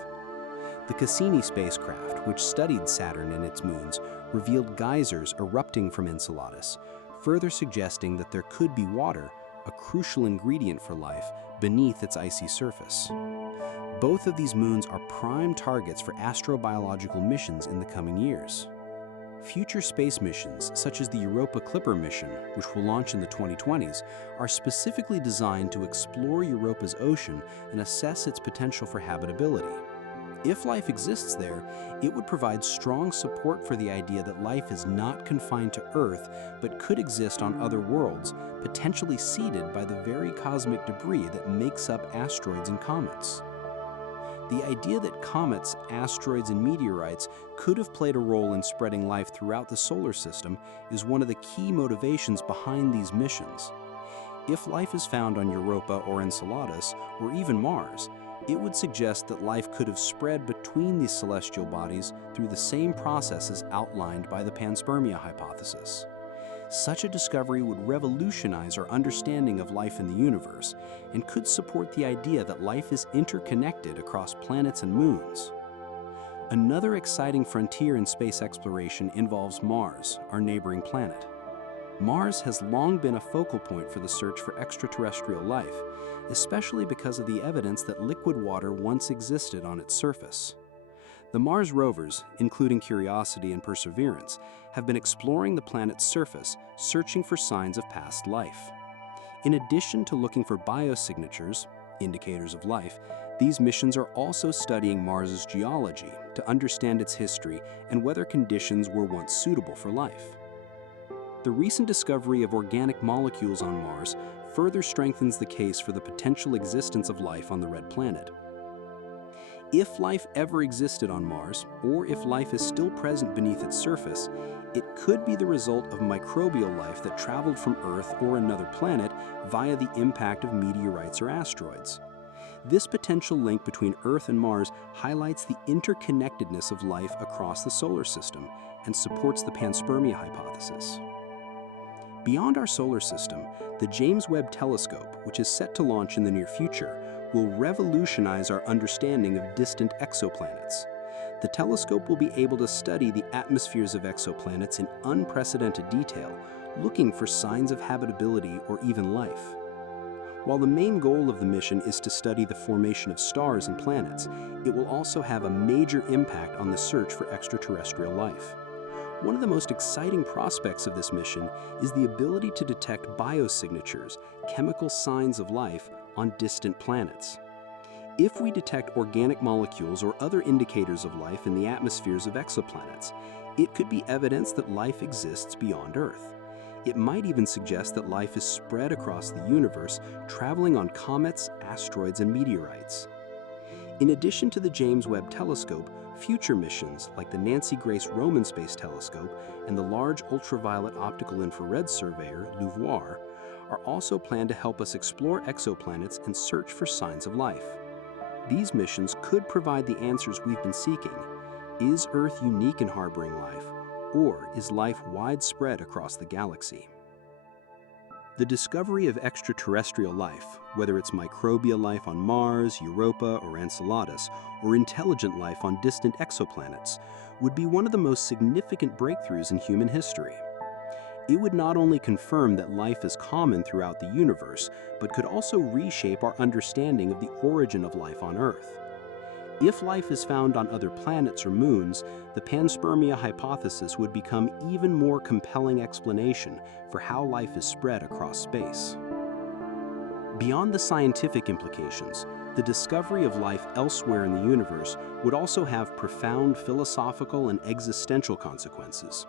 The Cassini spacecraft, which studied Saturn and its moons, revealed geysers erupting from Enceladus, further suggesting that there could be water, a crucial ingredient for life, beneath its icy surface. Both of these moons are prime targets for astrobiological missions in the coming years. Future space missions, such as the Europa Clipper mission, which will launch in the 2020s, are specifically designed to explore Europa's ocean and assess its potential for habitability. If life exists there, it would provide strong support for the idea that life is not confined to Earth, but could exist on other worlds, potentially seeded by the very cosmic debris that makes up asteroids and comets. The idea that comets, asteroids, and meteorites could have played a role in spreading life throughout the solar system is one of the key motivations behind these missions. If life is found on Europa or Enceladus, or even Mars, it would suggest that life could have spread between these celestial bodies through the same processes outlined by the Panspermia hypothesis. Such a discovery would revolutionize our understanding of life in the universe and could support the idea that life is interconnected across planets and moons. Another exciting frontier in space exploration involves Mars, our neighboring planet. Mars has long been a focal point for the search for extraterrestrial life, especially because of the evidence that liquid water once existed on its surface. The Mars rovers, including Curiosity and Perseverance, have been exploring the planet's surface, searching for signs of past life. In addition to looking for biosignatures, indicators of life, these missions are also studying Mars's geology to understand its history and whether conditions were once suitable for life. The recent discovery of organic molecules on Mars further strengthens the case for the potential existence of life on the red planet. If life ever existed on Mars, or if life is still present beneath its surface, it could be the result of microbial life that traveled from Earth or another planet via the impact of meteorites or asteroids. This potential link between Earth and Mars highlights the interconnectedness of life across the solar system and supports the Panspermia hypothesis. Beyond our solar system, the James Webb Telescope, which is set to launch in the near future, will revolutionize our understanding of distant exoplanets. The telescope will be able to study the atmospheres of exoplanets in unprecedented detail, looking for signs of habitability or even life. While the main goal of the mission is to study the formation of stars and planets, it will also have a major impact on the search for extraterrestrial life. One of the most exciting prospects of this mission is the ability to detect biosignatures, chemical signs of life, on distant planets. If we detect organic molecules or other indicators of life in the atmospheres of exoplanets, it could be evidence that life exists beyond Earth. It might even suggest that life is spread across the universe, traveling on comets, asteroids, and meteorites. In addition to the James Webb Telescope, future missions like the Nancy Grace Roman Space Telescope and the Large Ultraviolet Optical Infrared Surveyor, LUVOIR, are also planned to help us explore exoplanets and search for signs of life. These missions could provide the answers we've been seeking. Is Earth unique in harboring life, or is life widespread across the galaxy? The discovery of extraterrestrial life, whether it's microbial life on Mars, Europa, or Enceladus, or intelligent life on distant exoplanets, would be one of the most significant breakthroughs in human history. It would not only confirm that life is common throughout the universe, but could also reshape our understanding of the origin of life on Earth. If life is found on other planets or moons, the Panspermia hypothesis would become even more compelling explanation for how life is spread across space. Beyond the scientific implications, the discovery of life elsewhere in the universe would also have profound philosophical and existential consequences.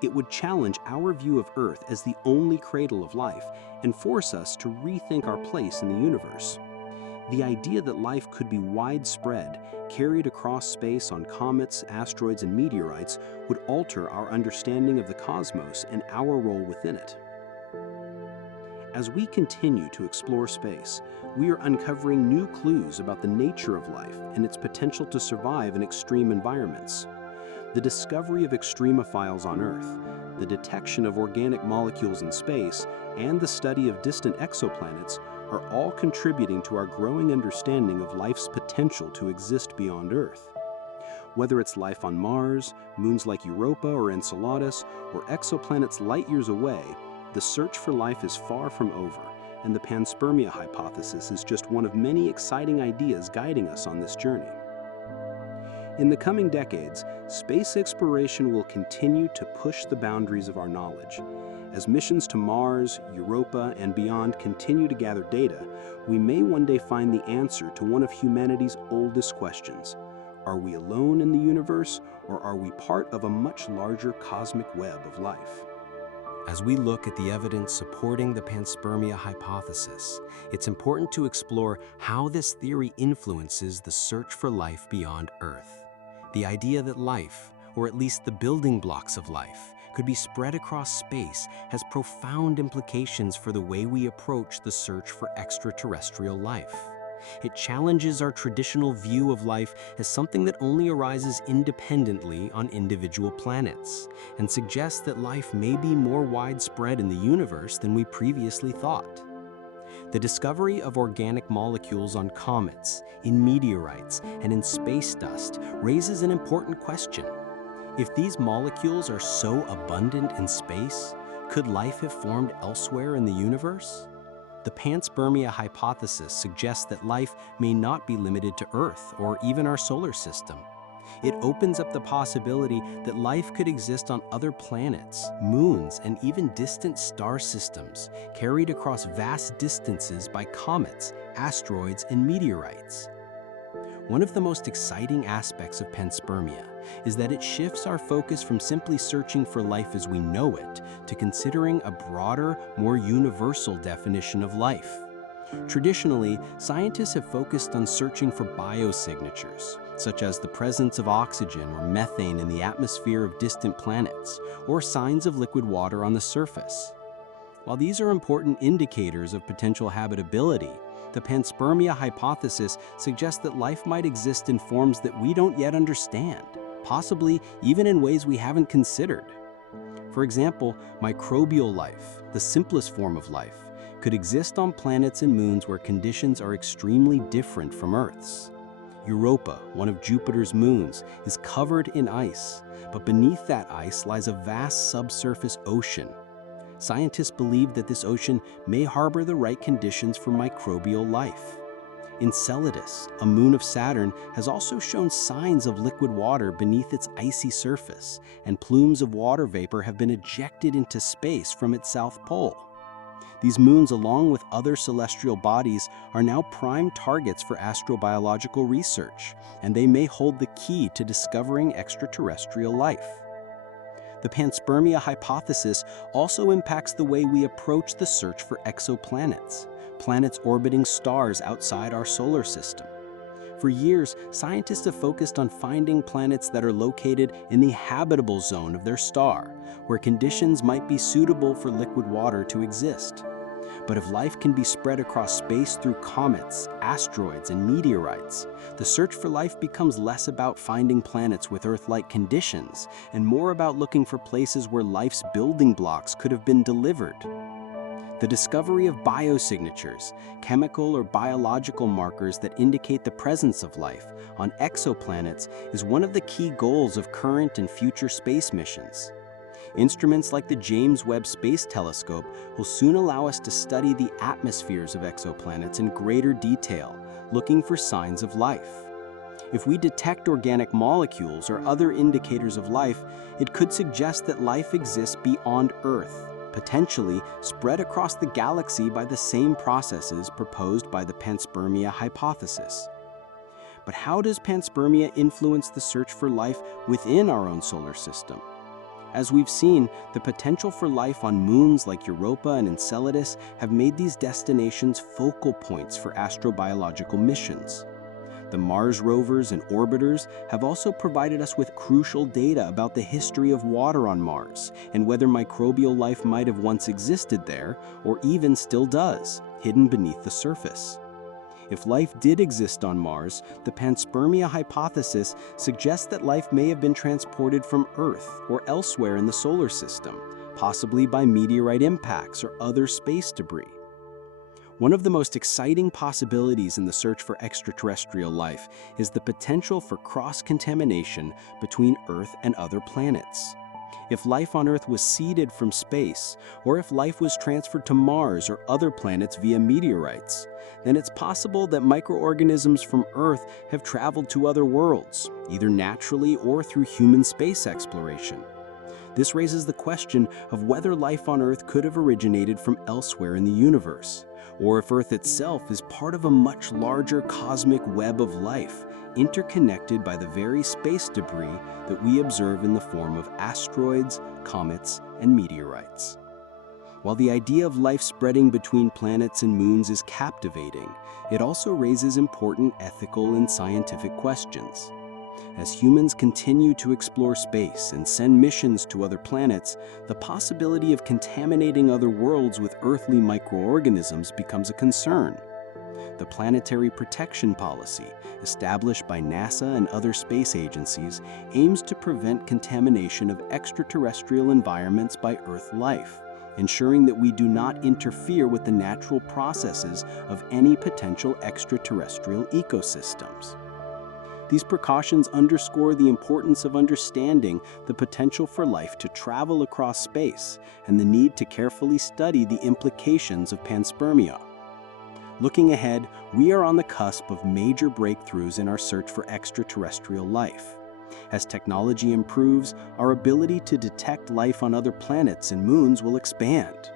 It would challenge our view of Earth as the only cradle of life and force us to rethink our place in the universe. The idea that life could be widespread, carried across space on comets, asteroids, and meteorites would alter our understanding of the cosmos and our role within it. As we continue to explore space, we are uncovering new clues about the nature of life and its potential to survive in extreme environments. The discovery of extremophiles on Earth, the detection of organic molecules in space, and the study of distant exoplanets are all contributing to our growing understanding of life's potential to exist beyond Earth. Whether it's life on Mars, moons like Europa or Enceladus, or exoplanets light years away, the search for life is far from over, and the Panspermia hypothesis is just one of many exciting ideas guiding us on this journey. In the coming decades, space exploration will continue to push the boundaries of our knowledge. As missions to Mars, Europa, and beyond continue to gather data, we may one day find the answer to one of humanity's oldest questions. Are we alone in the universe, or are we part of a much larger cosmic web of life? As we look at the evidence supporting the Panspermia hypothesis, it's important to explore how this theory influences the search for life beyond Earth. The idea that life, or at least the building blocks of life, could be spread across space has profound implications for the way we approach the search for extraterrestrial life. It challenges our traditional view of life as something that only arises independently on individual planets, and suggests that life may be more widespread in the universe than we previously thought. The discovery of organic molecules on comets, in meteorites, and in space dust raises an important question. If these molecules are so abundant in space, could life have formed elsewhere in the universe? The Panspermia hypothesis suggests that life may not be limited to Earth or even our solar system. It opens up the possibility that life could exist on other planets, moons, and even distant star systems, carried across vast distances by comets, asteroids, and meteorites. One of the most exciting aspects of Panspermia is that it shifts our focus from simply searching for life as we know it to considering a broader, more universal definition of life. Traditionally, scientists have focused on searching for biosignatures, such as the presence of oxygen or methane in the atmosphere of distant planets, or signs of liquid water on the surface. While these are important indicators of potential habitability, the panspermia hypothesis suggests that life might exist in forms that we don't yet understand, possibly even in ways we haven't considered. For example, microbial life, the simplest form of life, could exist on planets and moons where conditions are extremely different from Earth's. Europa, one of Jupiter's moons, is covered in ice, but beneath that ice lies a vast subsurface ocean. Scientists believe that this ocean may harbor the right conditions for microbial life. Enceladus, a moon of Saturn, has also shown signs of liquid water beneath its icy surface, and plumes of water vapor have been ejected into space from its south pole. These moons, along with other celestial bodies, are now prime targets for astrobiological research, and they may hold the key to discovering extraterrestrial life. The panspermia hypothesis also impacts the way we approach the search for exoplanets, planets orbiting stars outside our solar system. For years, scientists have focused on finding planets that are located in the habitable zone of their star, where conditions might be suitable for liquid water to exist. But if life can be spread across space through comets, asteroids, and meteorites, the search for life becomes less about finding planets with Earth-like conditions and more about looking for places where life's building blocks could have been delivered. The discovery of biosignatures, chemical or biological markers that indicate the presence of life on exoplanets, is one of the key goals of current and future space missions. Instruments like the James Webb Space Telescope will soon allow us to study the atmospheres of exoplanets in greater detail, looking for signs of life. If we detect organic molecules or other indicators of life, it could suggest that life exists beyond Earth, potentially spread across the galaxy by the same processes proposed by the panspermia hypothesis. But how does panspermia influence the search for life within our own solar system? As we've seen, the potential for life on moons like Europa and Enceladus have made these destinations focal points for astrobiological missions. The Mars rovers and orbiters have also provided us with crucial data about the history of water on Mars and whether microbial life might have once existed there, or even still does, hidden beneath the surface. If life did exist on Mars, the panspermia hypothesis suggests that life may have been transported from Earth or elsewhere in the solar system, possibly by meteorite impacts or other space debris. One of the most exciting possibilities in the search for extraterrestrial life is the potential for cross-contamination between Earth and other planets. If life on Earth was seeded from space, or if life was transferred to Mars or other planets via meteorites, then it's possible that microorganisms from Earth have traveled to other worlds, either naturally or through human space exploration. This raises the question of whether life on Earth could have originated from elsewhere in the universe, or if Earth itself is part of a much larger cosmic web of life, interconnected by the very space debris that we observe in the form of asteroids, comets, and meteorites. While the idea of life spreading between planets and moons is captivating, it also raises important ethical and scientific questions. As humans continue to explore space and send missions to other planets, the possibility of contaminating other worlds with earthly microorganisms becomes a concern. The Planetary Protection Policy, established by NASA and other space agencies, aims to prevent contamination of extraterrestrial environments by Earth life, ensuring that we do not interfere with the natural processes of any potential extraterrestrial ecosystems. These precautions underscore the importance of understanding the potential for life to travel across space and the need to carefully study the implications of panspermia. Looking ahead, we are on the cusp of major breakthroughs in our search for extraterrestrial life. As technology improves, our ability to detect life on other planets and moons will expand.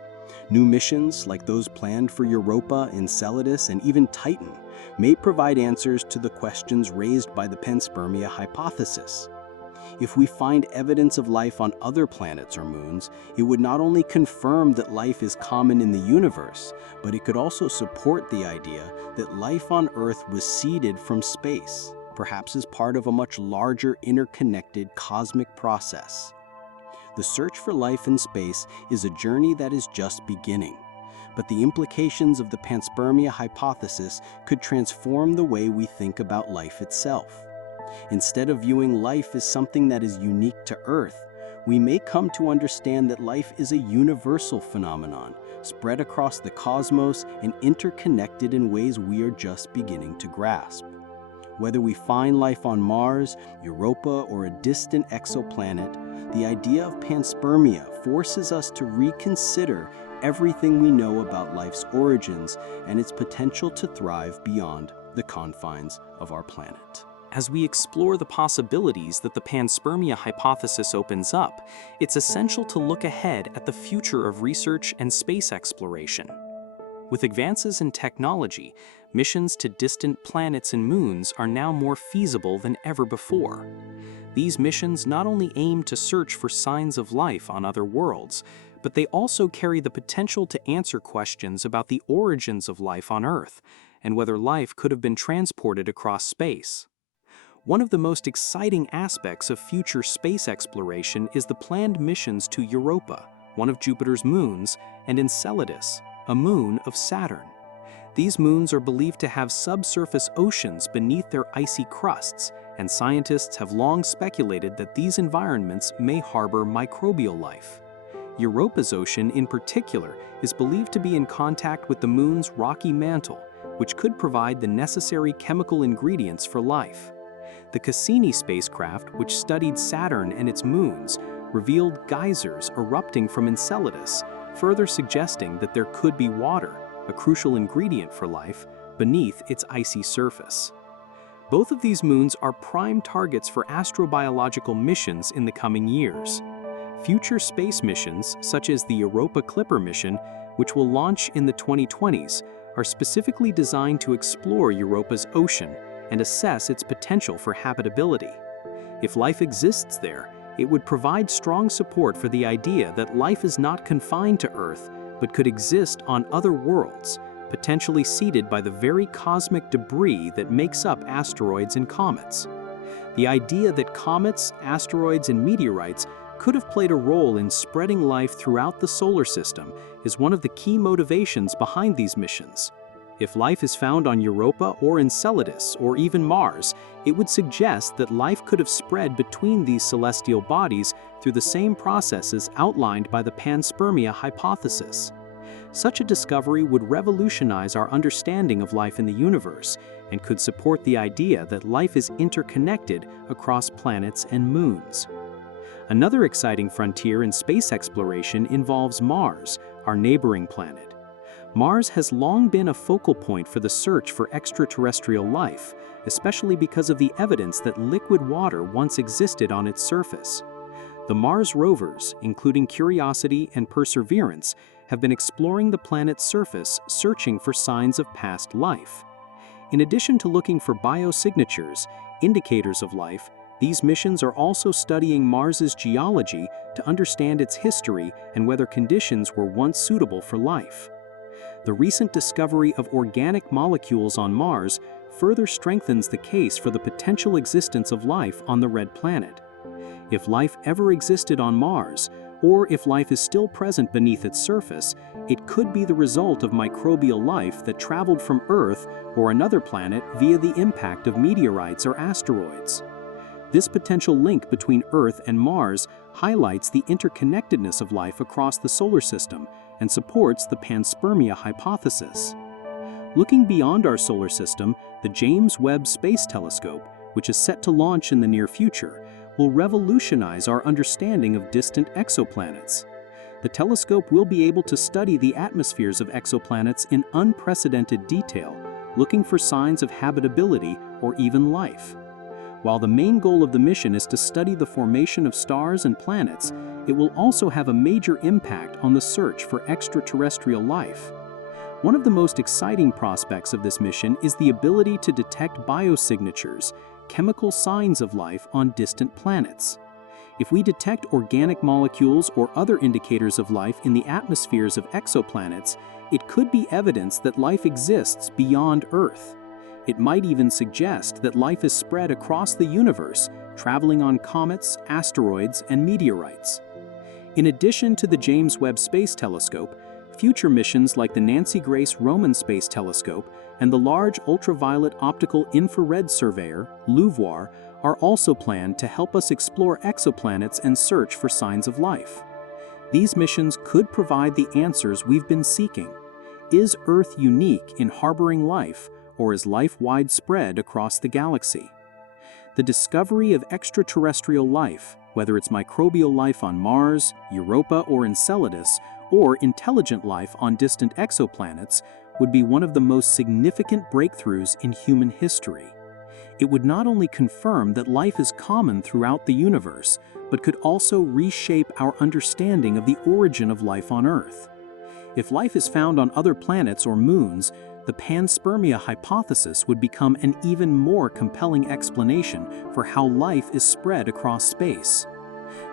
New missions, like those planned for Europa, Enceladus, and even Titan, may provide answers to the questions raised by the panspermia hypothesis. If we find evidence of life on other planets or moons, it would not only confirm that life is common in the universe, but it could also support the idea that life on Earth was seeded from space, perhaps as part of a much larger interconnected cosmic process. The search for life in space is a journey that is just beginning, but the implications of the Panspermia hypothesis could transform the way we think about life itself. Instead of viewing life as something that is unique to Earth, we may come to understand that life is a universal phenomenon, spread across the cosmos and interconnected in ways we are just beginning to grasp. Whether we find life on Mars, Europa, or a distant exoplanet, the idea of panspermia forces us to reconsider everything we know about life's origins and its potential to thrive beyond the confines of our planet. As we explore the possibilities that the panspermia hypothesis opens up, it's essential to look ahead at the future of research and space exploration. With advances in technology, missions to distant planets and moons are now more feasible than ever before. These missions not only aim to search for signs of life on other worlds, but they also carry the potential to answer questions about the origins of life on Earth and whether life could have been transported across space. One of the most exciting aspects of future space exploration is the planned missions to Europa, one of Jupiter's moons, and Enceladus, a moon of Saturn. These moons are believed to have subsurface oceans beneath their icy crusts, and scientists have long speculated that these environments may harbor microbial life. Europa's ocean, in particular, is believed to be in contact with the moon's rocky mantle, which could provide the necessary chemical ingredients for life. The Cassini spacecraft, which studied Saturn and its moons, revealed geysers erupting from Enceladus, further suggesting that there could be water, a crucial ingredient for life, beneath its icy surface. Both of these moons are prime targets for astrobiological missions in the coming years. Future space missions, such as the Europa Clipper mission, which will launch in the 2020s, are specifically designed to explore Europa's ocean and assess its potential for habitability. If life exists there, it would provide strong support for the idea that life is not confined to Earth, but could exist on other worlds, potentially seeded by the very cosmic debris that makes up asteroids and comets. The idea that comets, asteroids, and meteorites could have played a role in spreading life throughout the solar system is one of the key motivations behind these missions. If life is found on Europa or Enceladus or even Mars, it would suggest that life could have spread between these celestial bodies through the same processes outlined by the panspermia hypothesis. Such a discovery would revolutionize our understanding of life in the universe and could support the idea that life is interconnected across planets and moons. Another exciting frontier in space exploration involves Mars, our neighboring planet. Mars has long been a focal point for the search for extraterrestrial life, especially because of the evidence that liquid water once existed on its surface. The Mars rovers, including Curiosity and Perseverance, have been exploring the planet's surface, searching for signs of past life. In addition to looking for biosignatures, indicators of life, these missions are also studying Mars's geology to understand its history and whether conditions were once suitable for life. The recent discovery of organic molecules on Mars further strengthens the case for the potential existence of life on the red planet. If life ever existed on Mars, or if life is still present beneath its surface, it could be the result of microbial life that traveled from Earth or another planet via the impact of meteorites or asteroids. This potential link between Earth and Mars highlights the interconnectedness of life across the solar system and supports the panspermia hypothesis. Looking beyond our solar system, the James Webb Space Telescope, which is set to launch in the near future, will revolutionize our understanding of distant exoplanets. The telescope will be able to study the atmospheres of exoplanets in unprecedented detail, looking for signs of habitability or even life. While the main goal of the mission is to study the formation of stars and planets, it will also have a major impact on the search for extraterrestrial life. One of the most exciting prospects of this mission is the ability to detect biosignatures, chemical signs of life on distant planets. If we detect organic molecules or other indicators of life in the atmospheres of exoplanets, it could be evidence that life exists beyond Earth. It might even suggest that life is spread across the universe, traveling on comets, asteroids, and meteorites. In addition to the James Webb Space Telescope, future missions like the Nancy Grace Roman Space Telescope and the Large Ultraviolet Optical Infrared Surveyor, LUVOIR, are also planned to help us explore exoplanets and search for signs of life. These missions could provide the answers we've been seeking. Is Earth unique in harboring life, or is life widespread across the galaxy? The discovery of extraterrestrial life, whether it's microbial life on Mars, Europa or Enceladus, or intelligent life on distant exoplanets, would be one of the most significant breakthroughs in human history. It would not only confirm that life is common throughout the universe, but could also reshape our understanding of the origin of life on Earth. If life is found on other planets or moons, the Panspermia hypothesis would become an even more compelling explanation for how life is spread across space.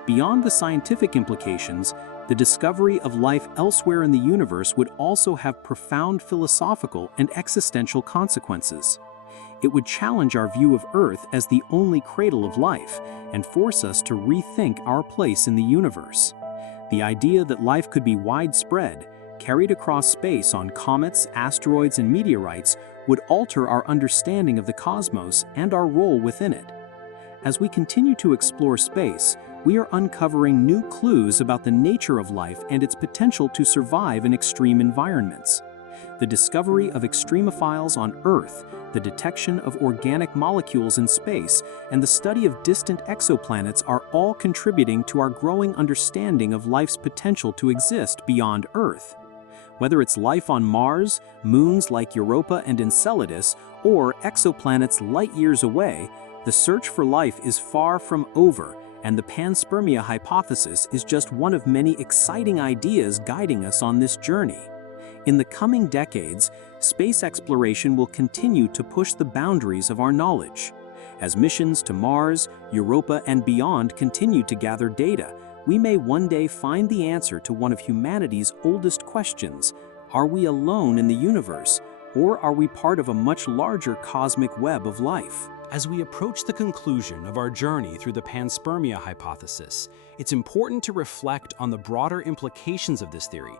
Beyond the scientific implications, the discovery of life elsewhere in the universe would also have profound philosophical and existential consequences. It would challenge our view of Earth as the only cradle of life and force us to rethink our place in the universe. The idea that life could be widespread, carried across space on comets, asteroids, and meteorites would alter our understanding of the cosmos and our role within it. As we continue to explore space, we are uncovering new clues about the nature of life and its potential to survive in extreme environments. The discovery of extremophiles on Earth, the detection of organic molecules in space, and the study of distant exoplanets are all contributing to our growing understanding of life's potential to exist beyond Earth. Whether it's life on Mars, moons like Europa and Enceladus, or exoplanets light years away, the search for life is far from over, and the Panspermia hypothesis is just one of many exciting ideas guiding us on this journey. In the coming decades, space exploration will continue to push the boundaries of our knowledge. As missions to Mars, Europa, and beyond continue to gather data, we may one day find the answer to one of humanity's oldest questions: are we alone in the universe, or are we part of a much larger cosmic web of life? As we approach the conclusion of our journey through the Panspermia hypothesis, it's important to reflect on the broader implications of this theory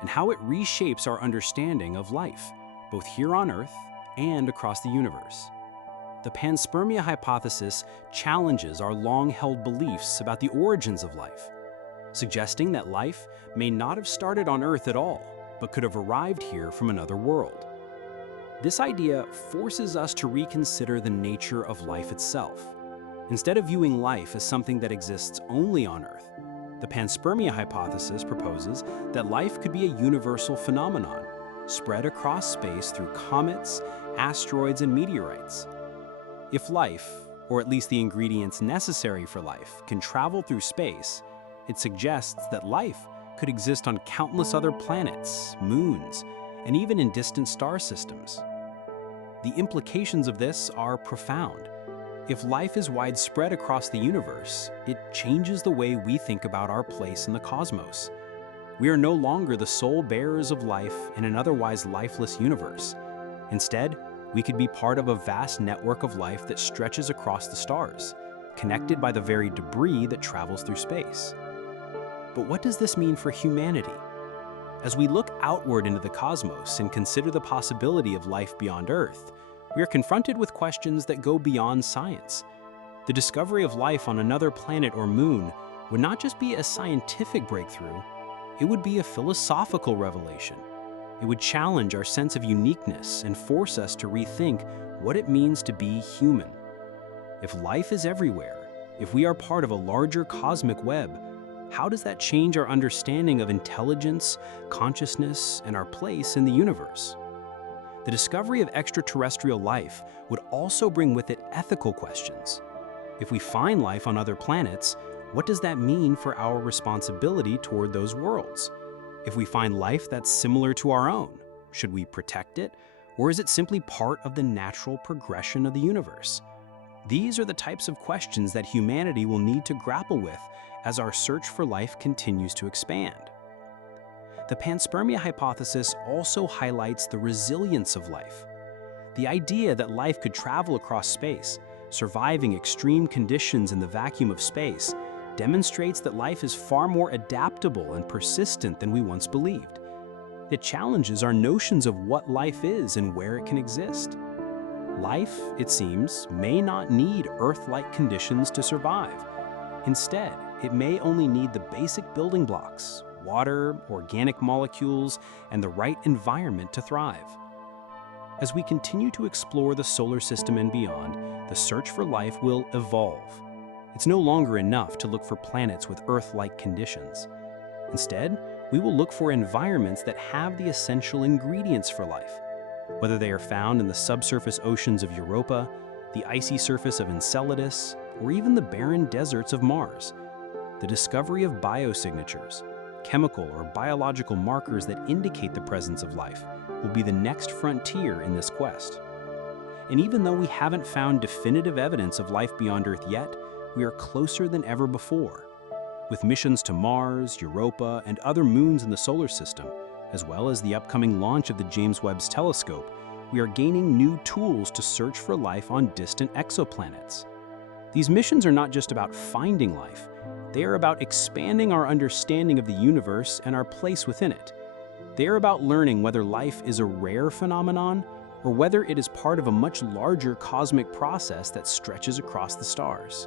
and how it reshapes our understanding of life, both here on Earth and across the universe. The Panspermia hypothesis challenges our long-held beliefs about the origins of life, suggesting that life may not have started on Earth at all, but could have arrived here from another world. This idea forces us to reconsider the nature of life itself. Instead of viewing life as something that exists only on Earth, the Panspermia hypothesis proposes that life could be a universal phenomenon, spread across space through comets, asteroids, and meteorites. If life, or at least the ingredients necessary for life, can travel through space, it suggests that life could exist on countless other planets, moons, and even in distant star systems. The implications of this are profound. If life is widespread across the universe, it changes the way we think about our place in the cosmos. We are no longer the sole bearers of life in an otherwise lifeless universe. Instead, we could be part of a vast network of life that stretches across the stars, connected by the very debris that travels through space. But what does this mean for humanity? As we look outward into the cosmos and consider the possibility of life beyond Earth, we are confronted with questions that go beyond science. The discovery of life on another planet or moon would not just be a scientific breakthrough, it would be a philosophical revelation. It would challenge our sense of uniqueness and force us to rethink what it means to be human. If life is everywhere, if we are part of a larger cosmic web, how does that change our understanding of intelligence, consciousness, and our place in the universe? The discovery of extraterrestrial life would also bring with it ethical questions. If we find life on other planets, what does that mean for our responsibility toward those worlds? If we find life that's similar to our own, should we protect it, or is it simply part of the natural progression of the universe? These are the types of questions that humanity will need to grapple with as our search for life continues to expand. The panspermia hypothesis also highlights the resilience of life. The idea that life could travel across space, surviving extreme conditions in the vacuum of space, demonstrates that life is far more adaptable and persistent than we once believed. It challenges our notions of what life is and where it can exist. Life, it seems, may not need Earth-like conditions to survive. Instead, it may only need the basic building blocks, water, organic molecules, and the right environment to thrive. As we continue to explore the solar system and beyond, the search for life will evolve. It's no longer enough to look for planets with Earth-like conditions. Instead, we will look for environments that have the essential ingredients for life, whether they are found in the subsurface oceans of Europa, the icy surface of Enceladus, or even the barren deserts of Mars. The discovery of biosignatures, chemical or biological markers that indicate the presence of life, will be the next frontier in this quest. And even though we haven't found definitive evidence of life beyond Earth yet, we are closer than ever before. With missions to Mars, Europa, and other moons in the solar system, as well as the upcoming launch of the James Webb's telescope, we are gaining new tools to search for life on distant exoplanets. These missions are not just about finding life, they are about expanding our understanding of the universe and our place within it. They are about learning whether life is a rare phenomenon or whether it is part of a much larger cosmic process that stretches across the stars.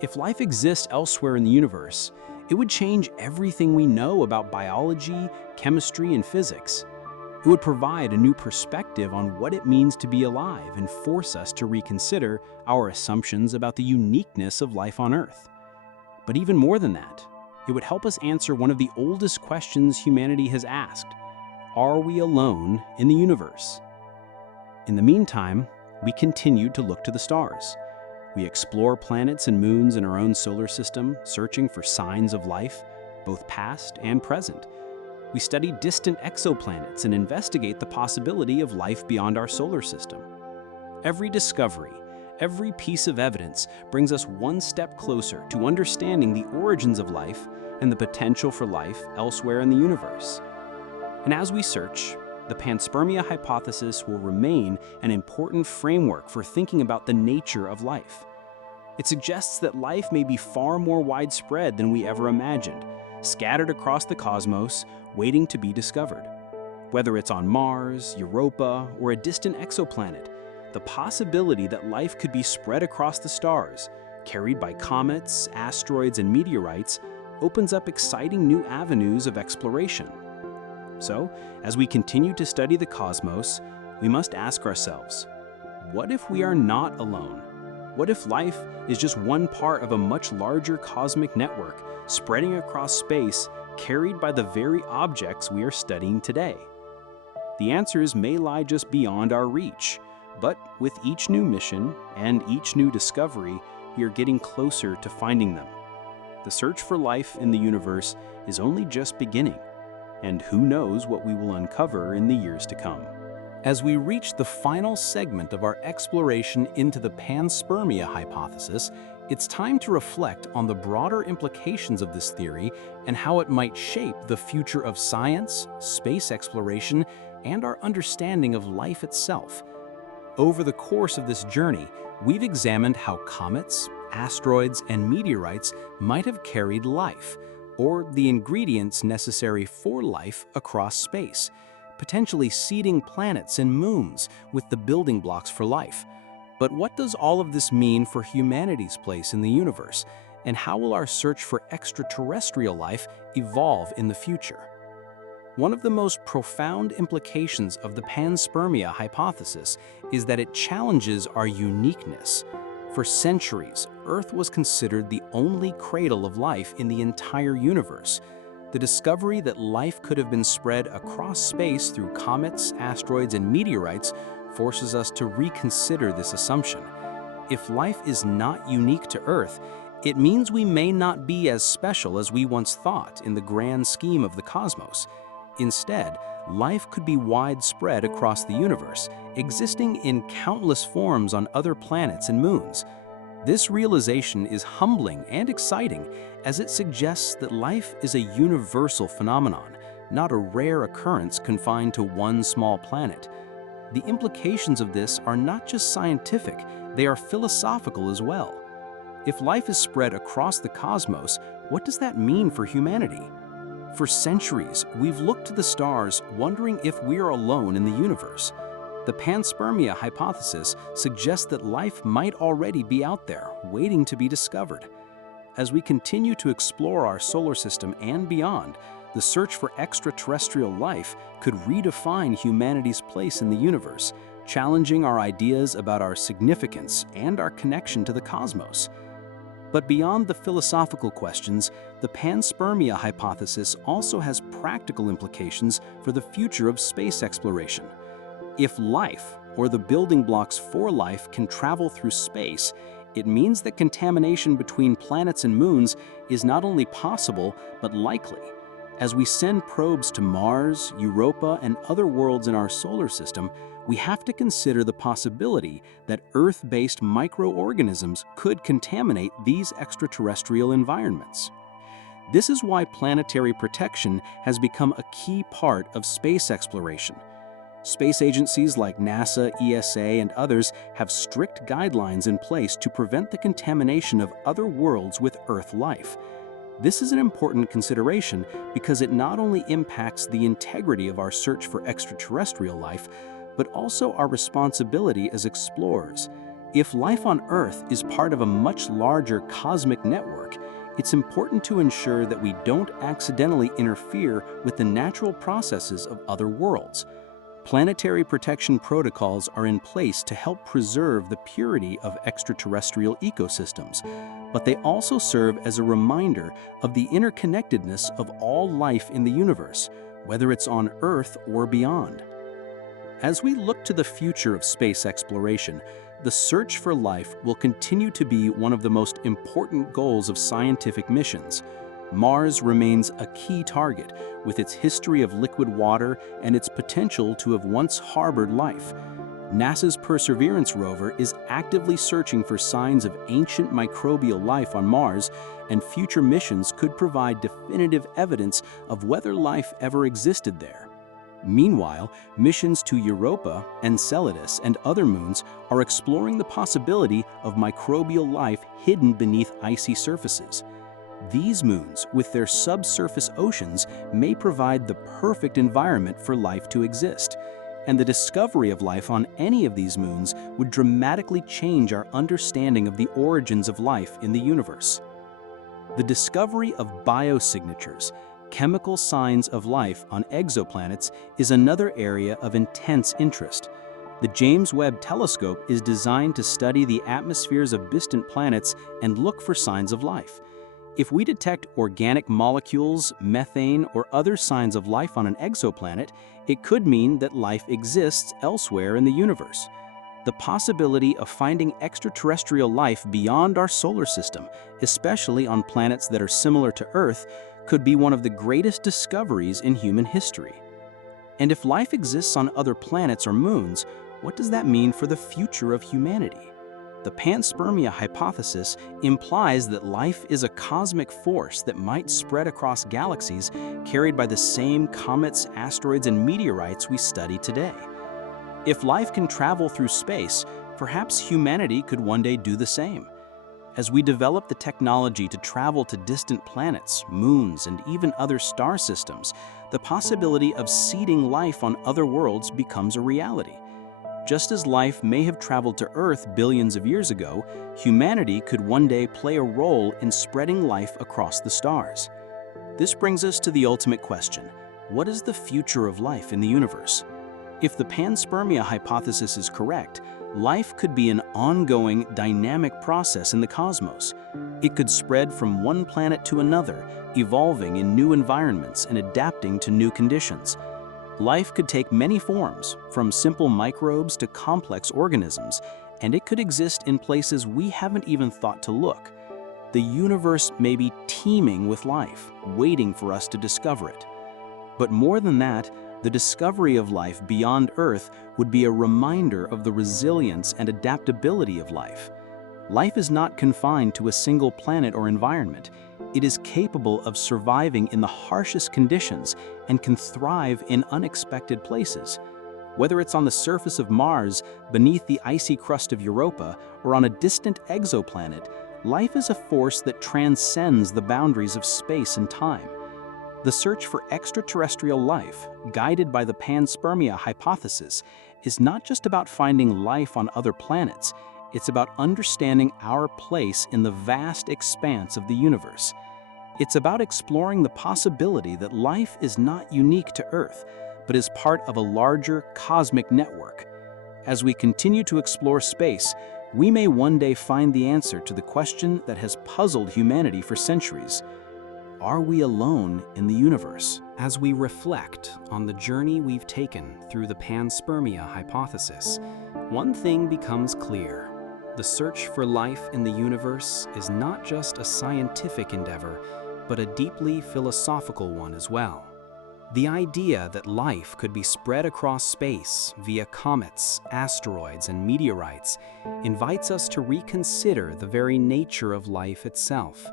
If life exists elsewhere in the universe, it would change everything we know about biology, chemistry, and physics. It would provide a new perspective on what it means to be alive and force us to reconsider our assumptions about the uniqueness of life on Earth. But even more than that, it would help us answer one of the oldest questions humanity has asked: are we alone in the universe? In the meantime, we continue to look to the stars. We explore planets and moons in our own solar system, searching for signs of life, both past and present. We study distant exoplanets and investigate the possibility of life beyond our solar system. Every discovery, every piece of evidence brings us one step closer to understanding the origins of life and the potential for life elsewhere in the universe. And as we search, the panspermia hypothesis will remain an important framework for thinking about the nature of life. It suggests that life may be far more widespread than we ever imagined, scattered across the cosmos, waiting to be discovered. Whether it's on Mars, Europa, or a distant exoplanet, the possibility that life could be spread across the stars, carried by comets, asteroids, and meteorites, opens up exciting new avenues of exploration. So, as we continue to study the cosmos, we must ask ourselves, what if we are not alone? What if life is just one part of a much larger cosmic network spreading across space, carried by the very objects we are studying today? The answers may lie just beyond our reach, but with each new mission and each new discovery, we are getting closer to finding them. The search for life in the universe is only just beginning, and who knows what we will uncover in the years to come. As we reach the final segment of our exploration into the panspermia hypothesis, it's time to reflect on the broader implications of this theory and how it might shape the future of science, space exploration, and our understanding of life itself. Over the course of this journey, we've examined how comets, asteroids, and meteorites might have carried life, or the ingredients necessary for life across space, potentially seeding planets and moons with the building blocks for life. But what does all of this mean for humanity's place in the universe, and how will our search for extraterrestrial life evolve in the future? One of the most profound implications of the panspermia hypothesis is that it challenges our uniqueness. For centuries, Earth was considered the only cradle of life in the entire universe. The discovery that life could have been spread across space through comets, asteroids, and meteorites forces us to reconsider this assumption. If life is not unique to Earth, it means we may not be as special as we once thought in the grand scheme of the cosmos. Instead, life could be widespread across the universe, existing in countless forms on other planets and moons. This realization is humbling and exciting, as it suggests that life is a universal phenomenon, not a rare occurrence confined to one small planet. The implications of this are not just scientific, they are philosophical as well. If life is spread across the cosmos, what does that mean for humanity? For centuries, we've looked to the stars wondering if we are alone in the universe. The Panspermia hypothesis suggests that life might already be out there, waiting to be discovered. As we continue to explore our solar system and beyond, the search for extraterrestrial life could redefine humanity's place in the universe, challenging our ideas about our significance and our connection to the cosmos. But beyond the philosophical questions, the Panspermia hypothesis also has practical implications for the future of space exploration. If life, or the building blocks for life, can travel through space, it means that contamination between planets and moons is not only possible, but likely. As we send probes to Mars, Europa, and other worlds in our solar system, we have to consider the possibility that Earth-based microorganisms could contaminate these extraterrestrial environments. This is why planetary protection has become a key part of space exploration. Space agencies like NASA, ESA, and others have strict guidelines in place to prevent the contamination of other worlds with Earth life. This is an important consideration because it not only impacts the integrity of our search for extraterrestrial life, but also our responsibility as explorers. If life on Earth is part of a much larger cosmic network, it's important to ensure that we don't accidentally interfere with the natural processes of other worlds. Planetary protection protocols are in place to help preserve the purity of extraterrestrial ecosystems, but they also serve as a reminder of the interconnectedness of all life in the universe, whether it's on Earth or beyond. As we look to the future of space exploration, the search for life will continue to be one of the most important goals of scientific missions. Mars remains a key target, with its history of liquid water and its potential to have once harbored life. NASA's Perseverance rover is actively searching for signs of ancient microbial life on Mars, and future missions could provide definitive evidence of whether life ever existed there. Meanwhile, missions to Europa, Enceladus, and other moons are exploring the possibility of microbial life hidden beneath icy surfaces. These moons, with their subsurface oceans, may provide the perfect environment for life to exist, and the discovery of life on any of these moons would dramatically change our understanding of the origins of life in the universe. The discovery of biosignatures, chemical signs of life on exoplanets, is another area of intense interest. The James Webb Telescope is designed to study the atmospheres of distant planets and look for signs of life. If we detect organic molecules, methane, or other signs of life on an exoplanet, it could mean that life exists elsewhere in the universe. The possibility of finding extraterrestrial life beyond our solar system, especially on planets that are similar to Earth, could be one of the greatest discoveries in human history. And if life exists on other planets or moons, what does that mean for the future of humanity? The Panspermia hypothesis implies that life is a cosmic force that might spread across galaxies carried by the same comets, asteroids, and meteorites we study today. If life can travel through space, perhaps humanity could one day do the same. As we develop the technology to travel to distant planets, moons, and even other star systems, the possibility of seeding life on other worlds becomes a reality. Just as life may have traveled to Earth billions of years ago, humanity could one day play a role in spreading life across the stars. This brings us to the ultimate question: what is the future of life in the universe? If the Panspermia hypothesis is correct, life could be an ongoing, dynamic process in the cosmos. It could spread from one planet to another, evolving in new environments and adapting to new conditions. Life could take many forms, from simple microbes to complex organisms, and it could exist in places we haven't even thought to look. The universe may be teeming with life, waiting for us to discover it. But more than that, The discovery of life beyond Earth would be a reminder of the resilience and adaptability of life. Life is not confined to a single planet or environment. It is capable of surviving in the harshest conditions and can thrive in unexpected places. Whether it's on the surface of Mars, beneath the icy crust of Europa, or on a distant exoplanet, life is a force that transcends the boundaries of space and time. The search for extraterrestrial life, guided by the Panspermia hypothesis, is not just about finding life on other planets. It's about understanding our place in the vast expanse of the universe. It's about exploring the possibility that life is not unique to Earth, but is part of a larger cosmic network. As we continue to explore space, we may one day find the answer to the question that has puzzled humanity for centuries. Are we alone in the universe? As we reflect on the journey we've taken through the Panspermia hypothesis, one thing becomes clear. The search for life in the universe is not just a scientific endeavor, but a deeply philosophical one as well. The idea that life could be spread across space via comets, asteroids, and meteorites invites us to reconsider the very nature of life itself.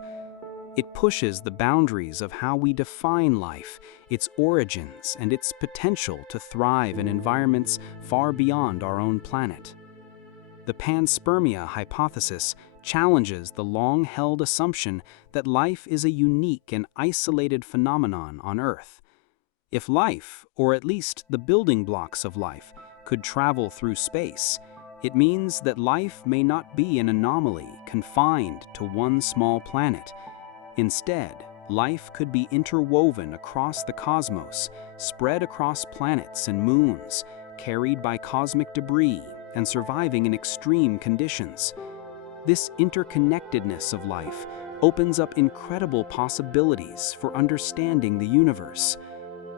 It pushes the boundaries of how we define life, its origins, and its potential to thrive in environments far beyond our own planet. The Panspermia hypothesis challenges the long-held assumption that life is a unique and isolated phenomenon on Earth. If life, or at least the building blocks of life, could travel through space, it means that life may not be an anomaly confined to one small planet. Instead, life could be interwoven across the cosmos, spread across planets and moons, carried by cosmic debris, and surviving in extreme conditions. This interconnectedness of life opens up incredible possibilities for understanding the universe.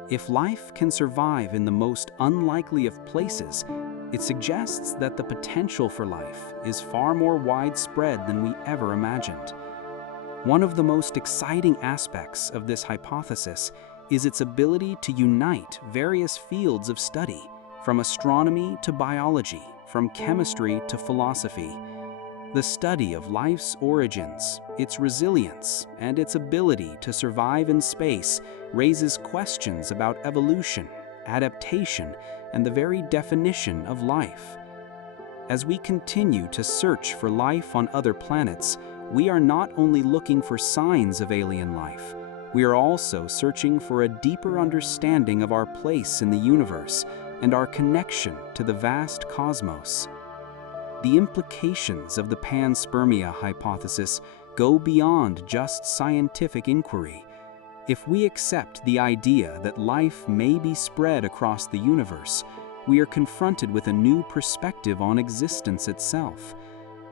If life can survive in the most unlikely of places, it suggests that the potential for life is far more widespread than we ever imagined. One of the most exciting aspects of this hypothesis is its ability to unite various fields of study, from astronomy to biology, from chemistry to philosophy. The study of life's origins, its resilience, and its ability to survive in space raises questions about evolution, adaptation, and the very definition of life. As we continue to search for life on other planets, we are not only looking for signs of alien life, we are also searching for a deeper understanding of our place in the universe and our connection to the vast cosmos. The implications of the Panspermia hypothesis go beyond just scientific inquiry. If we accept the idea that life may be spread across the universe, we are confronted with a new perspective on existence itself.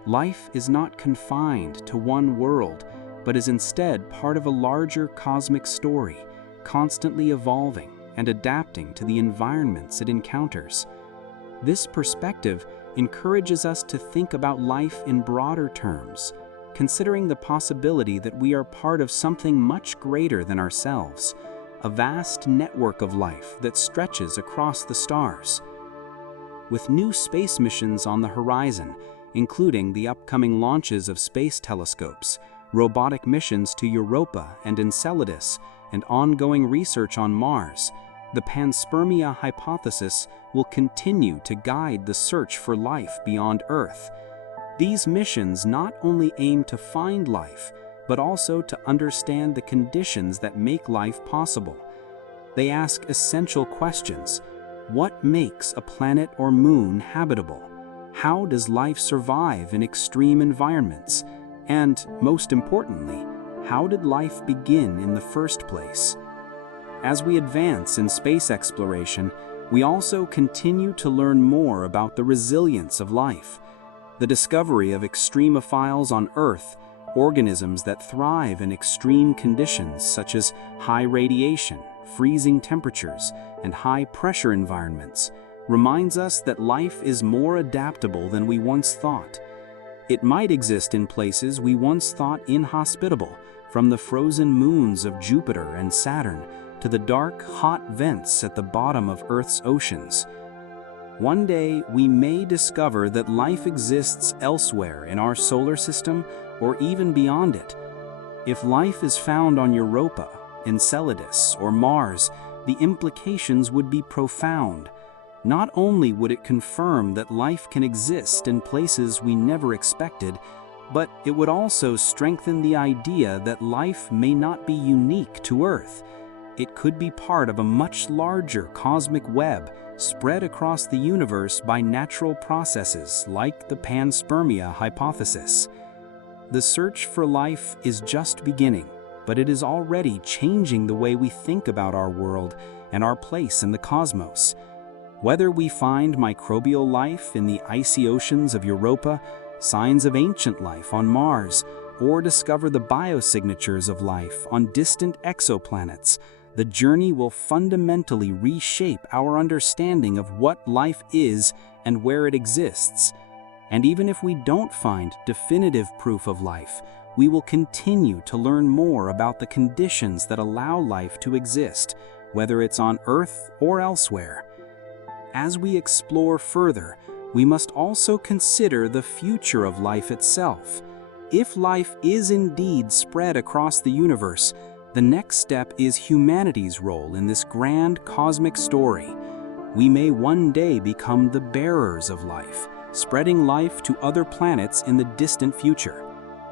Life is not confined to one world, but is instead part of a larger cosmic story, constantly evolving and adapting to the environments it encounters. This perspective encourages us to think about life in broader terms, considering the possibility that we are part of something much greater than ourselves, a vast network of life that stretches across the stars. With new space missions on the horizon, including the upcoming launches of space telescopes, robotic missions to Europa and Enceladus, and ongoing research on Mars, the Panspermia hypothesis will continue to guide the search for life beyond Earth. These missions not only aim to find life, but also to understand the conditions that make life possible. They ask essential questions. What makes a planet or moon habitable? How does life survive in extreme environments? And, most importantly, how did life begin in the first place? As we advance in space exploration, we also continue to learn more about the resilience of life. The discovery of extremophiles on Earth, organisms that thrive in extreme conditions such as high radiation, freezing temperatures, and high-pressure environments, reminds us that life is more adaptable than we once thought. It might exist in places we once thought inhospitable, from the frozen moons of Jupiter and Saturn to the dark, hot vents at the bottom of Earth's oceans. One day, we may discover that life exists elsewhere in our solar system or even beyond it. If life is found on Europa, Enceladus, or Mars, the implications would be profound. Not only would it confirm that life can exist in places we never expected, but it would also strengthen the idea that life may not be unique to Earth. It could be part of a much larger cosmic web spread across the universe by natural processes like the Panspermia hypothesis. The search for life is just beginning, but it is already changing the way we think about our world and our place in the cosmos. Whether we find microbial life in the icy oceans of Europa, signs of ancient life on Mars, or discover the biosignatures of life on distant exoplanets, the journey will fundamentally reshape our understanding of what life is and where it exists. And even if we don't find definitive proof of life, we will continue to learn more about the conditions that allow life to exist, whether it's on Earth or elsewhere. As we explore further, we must also consider the future of life itself. If life is indeed spread across the universe, the next step is humanity's role in this grand cosmic story. We may one day become the bearers of life, spreading life to other planets in the distant future.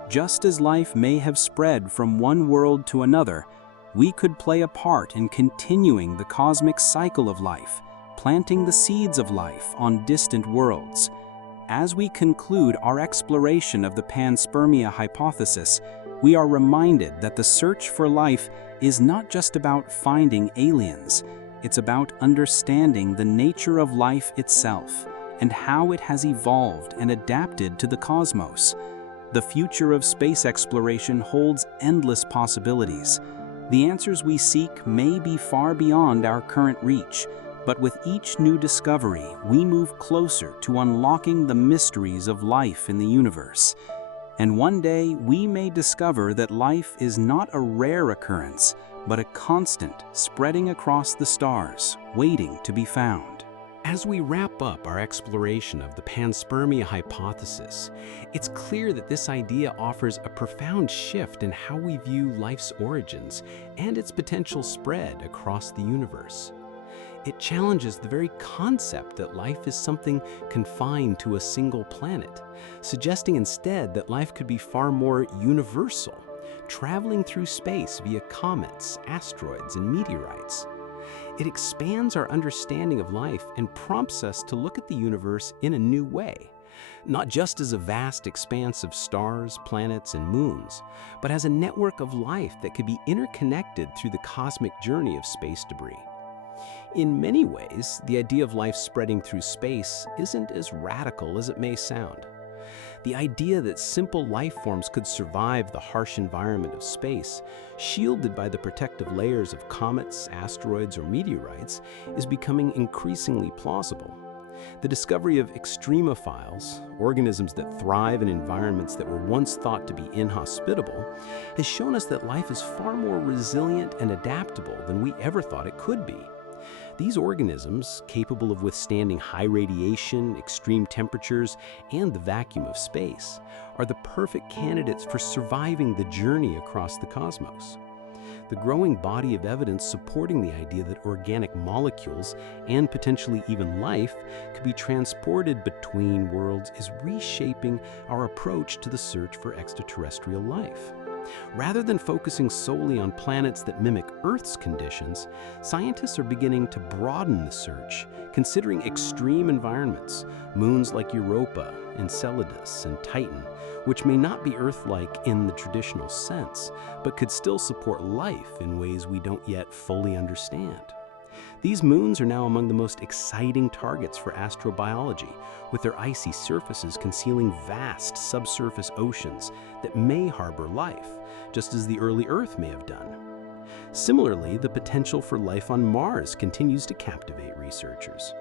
Just as life may have spread from one world to another, we could play a part in continuing the cosmic cycle of life, planting the seeds of life on distant worlds. As we conclude our exploration of the Panspermia hypothesis, we are reminded that the search for life is not just about finding aliens. It's about understanding the nature of life itself and how it has evolved and adapted to the cosmos. The future of space exploration holds endless possibilities. The answers we seek may be far beyond our current reach, but with each new discovery, we move closer to unlocking the mysteries of life in the universe. And one day, we may discover that life is not a rare occurrence, but a constant spreading across the stars, waiting to be found. As we wrap up our exploration of the Panspermia hypothesis, it's clear that this idea offers a profound shift in how we view life's origins and its potential spread across the universe. It challenges the very concept that life is something confined to a single planet, suggesting instead that life could be far more universal, traveling through space via comets, asteroids, and meteorites. It expands our understanding of life and prompts us to look at the universe in a new way, not just as a vast expanse of stars, planets, and moons, but as a network of life that could be interconnected through the cosmic journey of space debris. In many ways, the idea of life spreading through space isn't as radical as it may sound. The idea that simple life forms could survive the harsh environment of space, shielded by the protective layers of comets, asteroids, or meteorites, is becoming increasingly plausible. The discovery of extremophiles, organisms that thrive in environments that were once thought to be inhospitable, has shown us that life is far more resilient and adaptable than we ever thought it could be. These organisms, capable of withstanding high radiation, extreme temperatures, and the vacuum of space, are the perfect candidates for surviving the journey across the cosmos. The growing body of evidence supporting the idea that organic molecules, and potentially even life, could be transported between worlds is reshaping our approach to the search for extraterrestrial life. Rather than focusing solely on planets that mimic Earth's conditions, scientists are beginning to broaden the search, considering extreme environments, moons like Europa, Enceladus, and Titan, which may not be Earth-like in the traditional sense, but could still support life in ways we don't yet fully understand. These moons are now among the most exciting targets for astrobiology, with their icy surfaces concealing vast subsurface oceans that may harbor life, just as the early Earth may have done. Similarly, the potential for life on Mars continues to captivate researchers.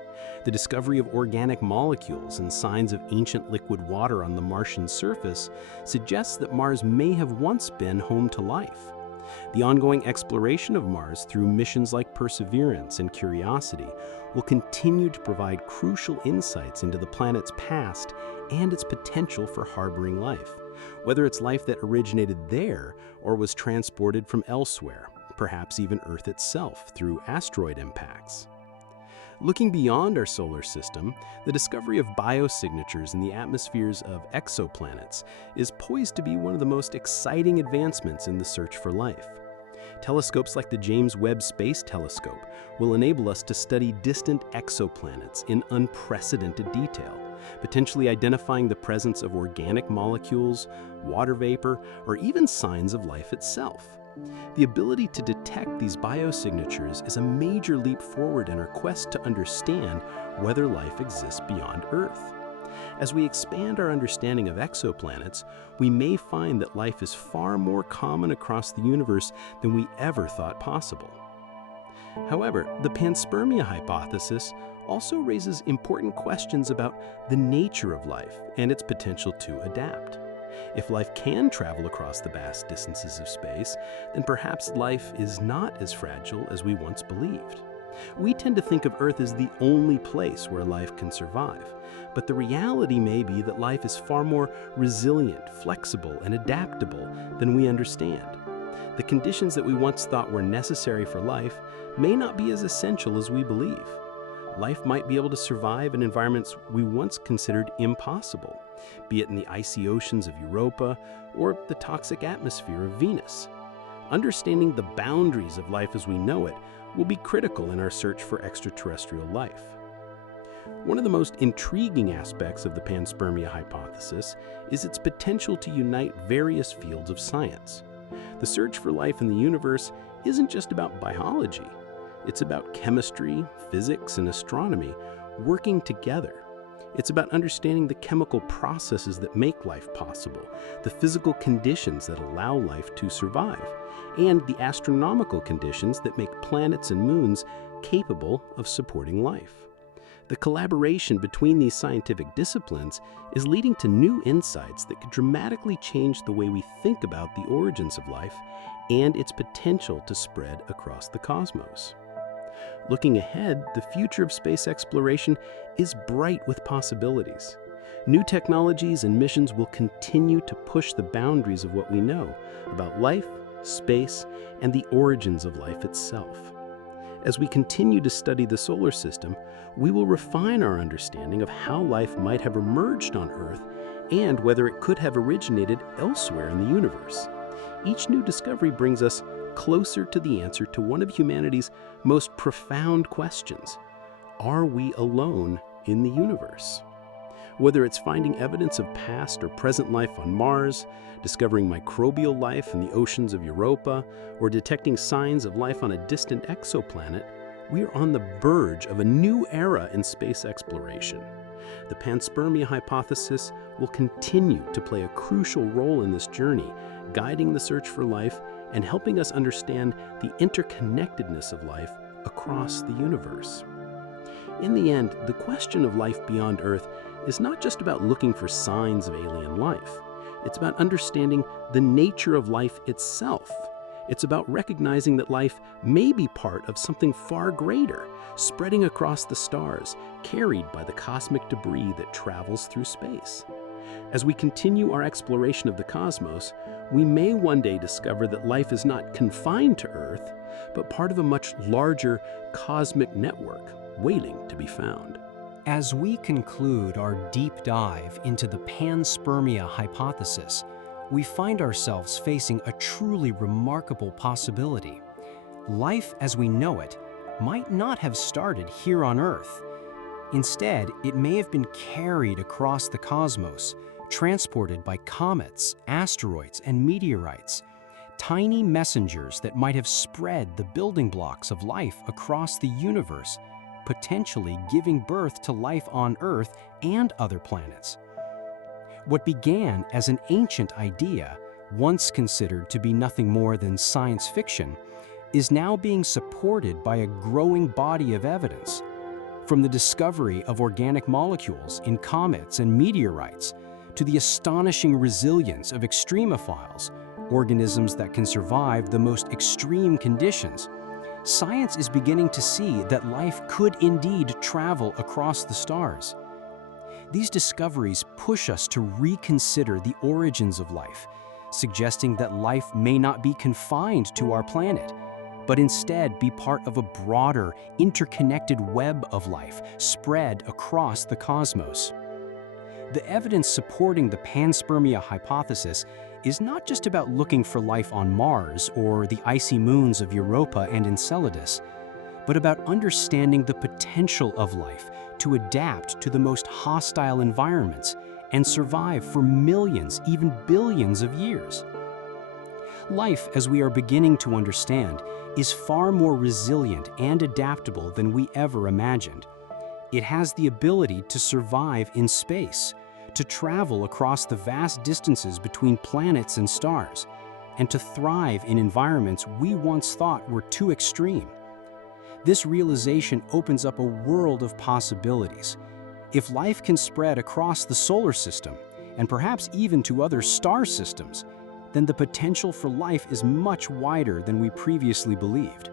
The discovery of organic molecules and signs of ancient liquid water on the Martian surface suggests that Mars may have once been home to life. The ongoing exploration of Mars through missions like Perseverance and Curiosity will continue to provide crucial insights into the planet's past and its potential for harboring life, whether it's life that originated there or was transported from elsewhere, perhaps even Earth itself through asteroid impacts. Looking beyond our solar system, the discovery of biosignatures in the atmospheres of exoplanets is poised to be one of the most exciting advancements in the search for life. Telescopes like the James Webb Space Telescope will enable us to study distant exoplanets in unprecedented detail, potentially identifying the presence of organic molecules, water vapor, or even signs of life itself. The ability to detect these biosignatures is a major leap forward in our quest to understand whether life exists beyond Earth. As we expand our understanding of exoplanets, we may find that life is far more common across the universe than we ever thought possible. However, the panspermia hypothesis also raises important questions about the nature of life and its potential to adapt. If life can travel across the vast distances of space, then perhaps life is not as fragile as we once believed. We tend to think of Earth as the only place where life can survive, but the reality may be that life is far more resilient, flexible, and adaptable than we understand. The conditions that we once thought were necessary for life may not be as essential as we believe. Life might be able to survive in environments we once considered impossible, be it in the icy oceans of Europa or the toxic atmosphere of Venus. Understanding the boundaries of life as we know it will be critical in our search for extraterrestrial life. One of the most intriguing aspects of the panspermia hypothesis is its potential to unite various fields of science. The search for life in the universe isn't just about biology. It's about chemistry, physics, and astronomy working together. It's about understanding the chemical processes that make life possible, the physical conditions that allow life to survive, and the astronomical conditions that make planets and moons capable of supporting life. The collaboration between these scientific disciplines is leading to new insights that could dramatically change the way we think about the origins of life and its potential to spread across the cosmos. Looking ahead, the future of space exploration is bright with possibilities. New technologies and missions will continue to push the boundaries of what we know about life, space, and the origins of life itself. As we continue to study the solar system, we will refine our understanding of how life might have emerged on Earth and whether it could have originated elsewhere in the universe. Each new discovery brings us closer to the answer to one of humanity's most profound questions: are we alone in the universe? Whether it's finding evidence of past or present life on Mars, discovering microbial life in the oceans of Europa, or detecting signs of life on a distant exoplanet, we are on the verge of a new era in space exploration. The panspermia hypothesis will continue to play a crucial role in this journey, guiding the search for life and helping us understand the interconnectedness of life across the universe. In the end, the question of life beyond Earth is not just about looking for signs of alien life. It's about understanding the nature of life itself. It's about recognizing that life may be part of something far greater, spreading across the stars, carried by the cosmic debris that travels through space. As we continue our exploration of the cosmos, we may one day discover that life is not confined to Earth, but part of a much larger cosmic network waiting to be found. As we conclude our deep dive into the panspermia hypothesis, we find ourselves facing a truly remarkable possibility. Life as we know it might not have started here on Earth. Instead, it may have been carried across the cosmos, transported by comets, asteroids, and meteorites, tiny messengers that might have spread the building blocks of life across the universe, potentially giving birth to life on Earth and other planets. What began as an ancient idea, once considered to be nothing more than science fiction, is now being supported by a growing body of evidence. From the discovery of organic molecules in comets and meteorites, to the astonishing resilience of extremophiles, organisms that can survive the most extreme conditions. Science is beginning to see that life could indeed travel across the stars. These discoveries push us to reconsider the origins of life, suggesting that life may not be confined to our planet, but instead be part of a broader, interconnected web of life spread across the cosmos. The evidence supporting the Panspermia hypothesis is not just about looking for life on Mars or the icy moons of Europa and Enceladus, but about understanding the potential of life to adapt to the most hostile environments and survive for millions, even billions of years. Life, as we are beginning to understand, is far more resilient and adaptable than we ever imagined. It has the ability to survive in space, to travel across the vast distances between planets and stars, and to thrive in environments we once thought were too extreme. This realization opens up a world of possibilities. If life can spread across the solar system, and perhaps even to other star systems, then the potential for life is much wider than we previously believed.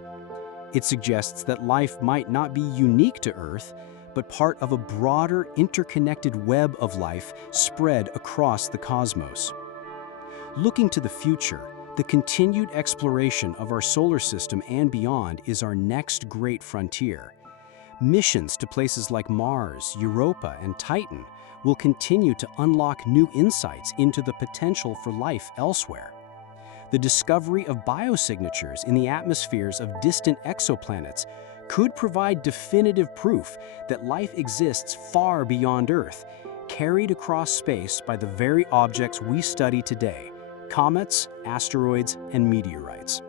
It suggests that life might not be unique to Earth, but part of a broader, interconnected web of life spread across the cosmos. Looking to the future, the continued exploration of our solar system and beyond is our next great frontier. Missions to places like Mars, Europa, and Titan will continue to unlock new insights into the potential for life elsewhere. The discovery of biosignatures in the atmospheres of distant exoplanets could provide definitive proof that life exists far beyond Earth, carried across space by the very objects we study today: comets, asteroids, and meteorites.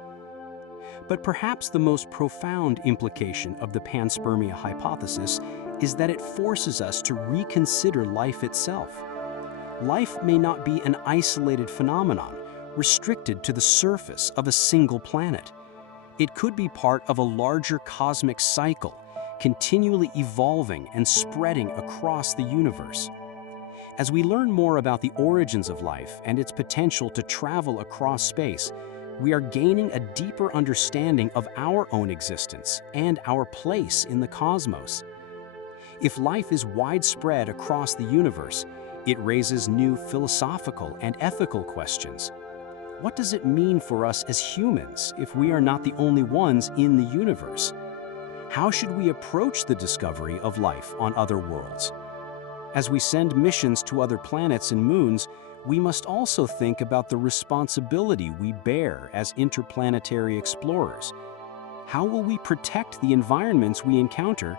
But perhaps the most profound implication of the Panspermia hypothesis is that it forces us to reconsider life itself. Life may not be an isolated phenomenon, restricted to the surface of a single planet. It could be part of a larger cosmic cycle, continually evolving and spreading across the universe. As we learn more about the origins of life and its potential to travel across space, we are gaining a deeper understanding of our own existence and our place in the cosmos. If life is widespread across the universe, it raises new philosophical and ethical questions. What does it mean for us as humans if we are not the only ones in the universe? How should we approach the discovery of life on other worlds? As we send missions to other planets and moons, we must also think about the responsibility we bear as interplanetary explorers. How will we protect the environments we encounter,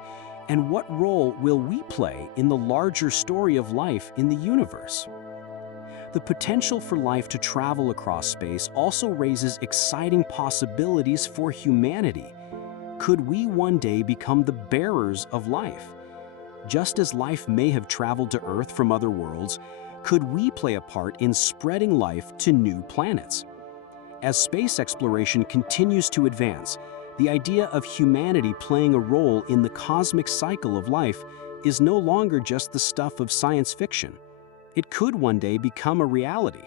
and what role will we play in the larger story of life in the universe? The potential for life to travel across space also raises exciting possibilities for humanity. Could we one day become the bearers of life? Just as life may have traveled to Earth from other worlds, could we play a part in spreading life to new planets? As space exploration continues to advance, the idea of humanity playing a role in the cosmic cycle of life is no longer just the stuff of science fiction. It could one day become a reality.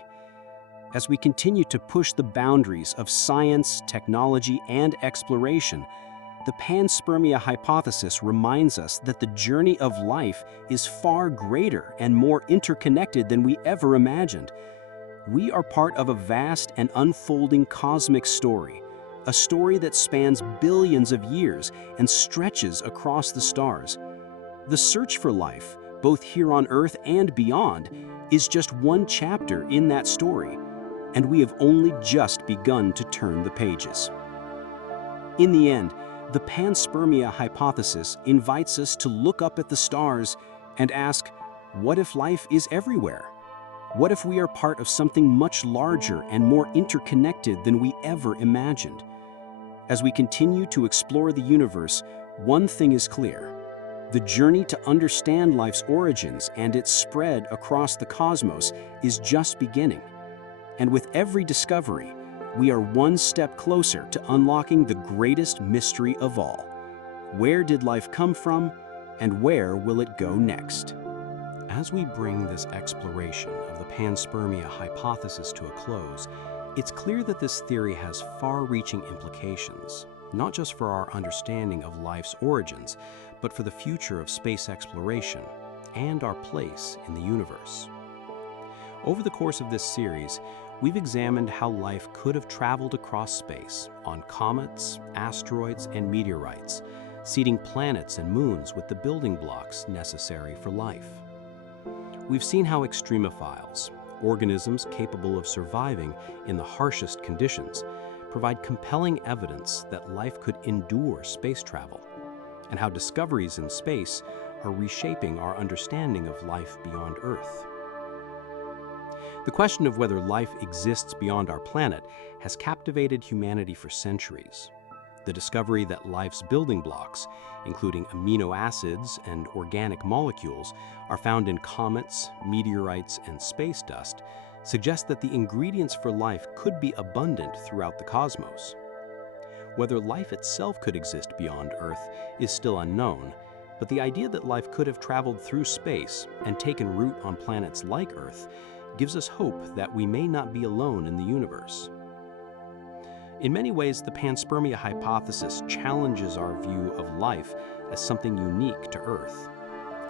As we continue to push the boundaries of science, technology, and exploration, the Panspermia hypothesis reminds us that the journey of life is far greater and more interconnected than we ever imagined. We are part of a vast and unfolding cosmic story, a story that spans billions of years and stretches across the stars. The search for life, both here on Earth and beyond, is just one chapter in that story, and we have only just begun to turn the pages. In the end, the Panspermia hypothesis invites us to look up at the stars and ask, what if life is everywhere? What if we are part of something much larger and more interconnected than we ever imagined? As we continue to explore the universe, one thing is clear. The journey to understand life's origins and its spread across the cosmos is just beginning. And with every discovery, we are one step closer to unlocking the greatest mystery of all. Where did life come from, and where will it go next? As we bring this exploration of the Panspermia hypothesis to a close, It's clear that this theory has far-reaching implications, not just for our understanding of life's origins, but for the future of space exploration and our place in the universe. Over the course of this series, we've examined how life could have traveled across space on comets, asteroids, and meteorites, seeding planets and moons with the building blocks necessary for life. We've seen how extremophiles, organisms capable of surviving in the harshest conditions, provide compelling evidence that life could endure space travel, and how discoveries in space are reshaping our understanding of life beyond Earth. The question of whether life exists beyond our planet has captivated humanity for centuries. The discovery that life's building blocks, including amino acids and organic molecules, are found in comets, meteorites, and space dust, suggests that the ingredients for life could be abundant throughout the cosmos. Whether life itself could exist beyond Earth is still unknown, but the idea that life could have traveled through space and taken root on planets like Earth gives us hope that we may not be alone in the universe. In many ways, the Panspermia hypothesis challenges our view of life as something unique to Earth.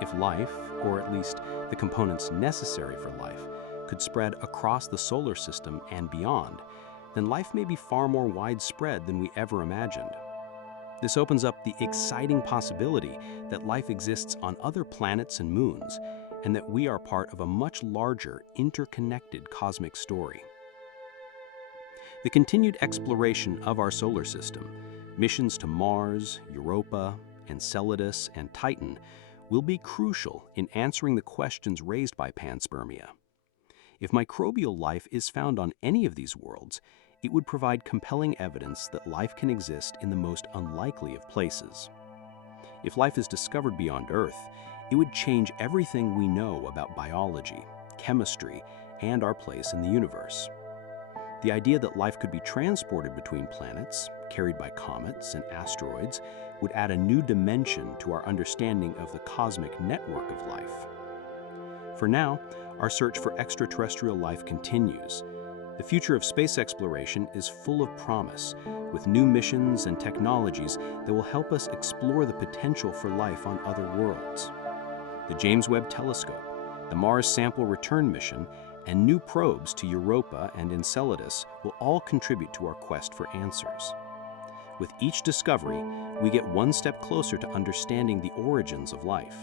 If life, or at least the components necessary for life, could spread across the solar system and beyond, then life may be far more widespread than we ever imagined. This opens up the exciting possibility that life exists on other planets and moons, and that we are part of a much larger, interconnected cosmic story. The continued exploration of our solar system, missions to Mars, Europa, Enceladus, and Titan, will be crucial in answering the questions raised by Panspermia. If microbial life is found on any of these worlds, it would provide compelling evidence that life can exist in the most unlikely of places. If life is discovered beyond Earth, it would change everything we know about biology, chemistry, and our place in the universe. The idea that life could be transported between planets, carried by comets and asteroids, would add a new dimension to our understanding of the cosmic network of life. For now, our search for extraterrestrial life continues. The future of space exploration is full of promise, with new missions and technologies that will help us explore the potential for life on other worlds. The James Webb Telescope, the Mars Sample Return Mission, and new probes to Europa and Enceladus will all contribute to our quest for answers. With each discovery, we get one step closer to understanding the origins of life,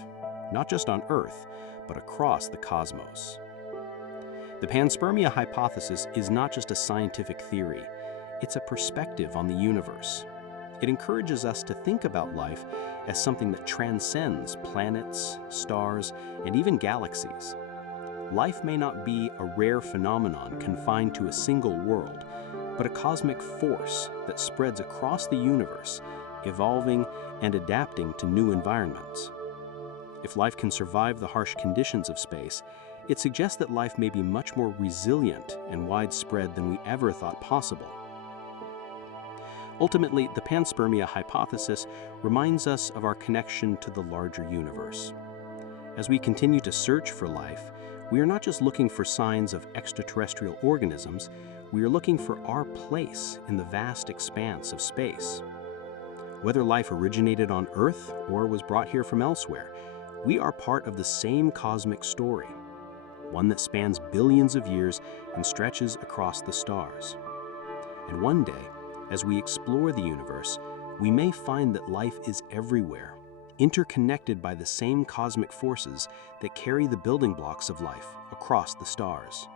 not just on Earth, but across the cosmos. The Panspermia hypothesis is not just a scientific theory, it's a perspective on the universe. It encourages us to think about life as something that transcends planets, stars, and even galaxies. Life may not be a rare phenomenon confined to a single world, but a cosmic force that spreads across the universe, evolving and adapting to new environments. If life can survive the harsh conditions of space, it suggests that life may be much more resilient and widespread than we ever thought possible. Ultimately, the Panspermia hypothesis reminds us of our connection to the larger universe. As we continue to search for life, we are not just looking for signs of extraterrestrial organisms, we are looking for our place in the vast expanse of space. Whether life originated on Earth or was brought here from elsewhere, we are part of the same cosmic story, one that spans billions of years and stretches across the stars. And one day, as we explore the universe, we may find that life is everywhere, interconnected by the same cosmic forces that carry the building blocks of life across the stars.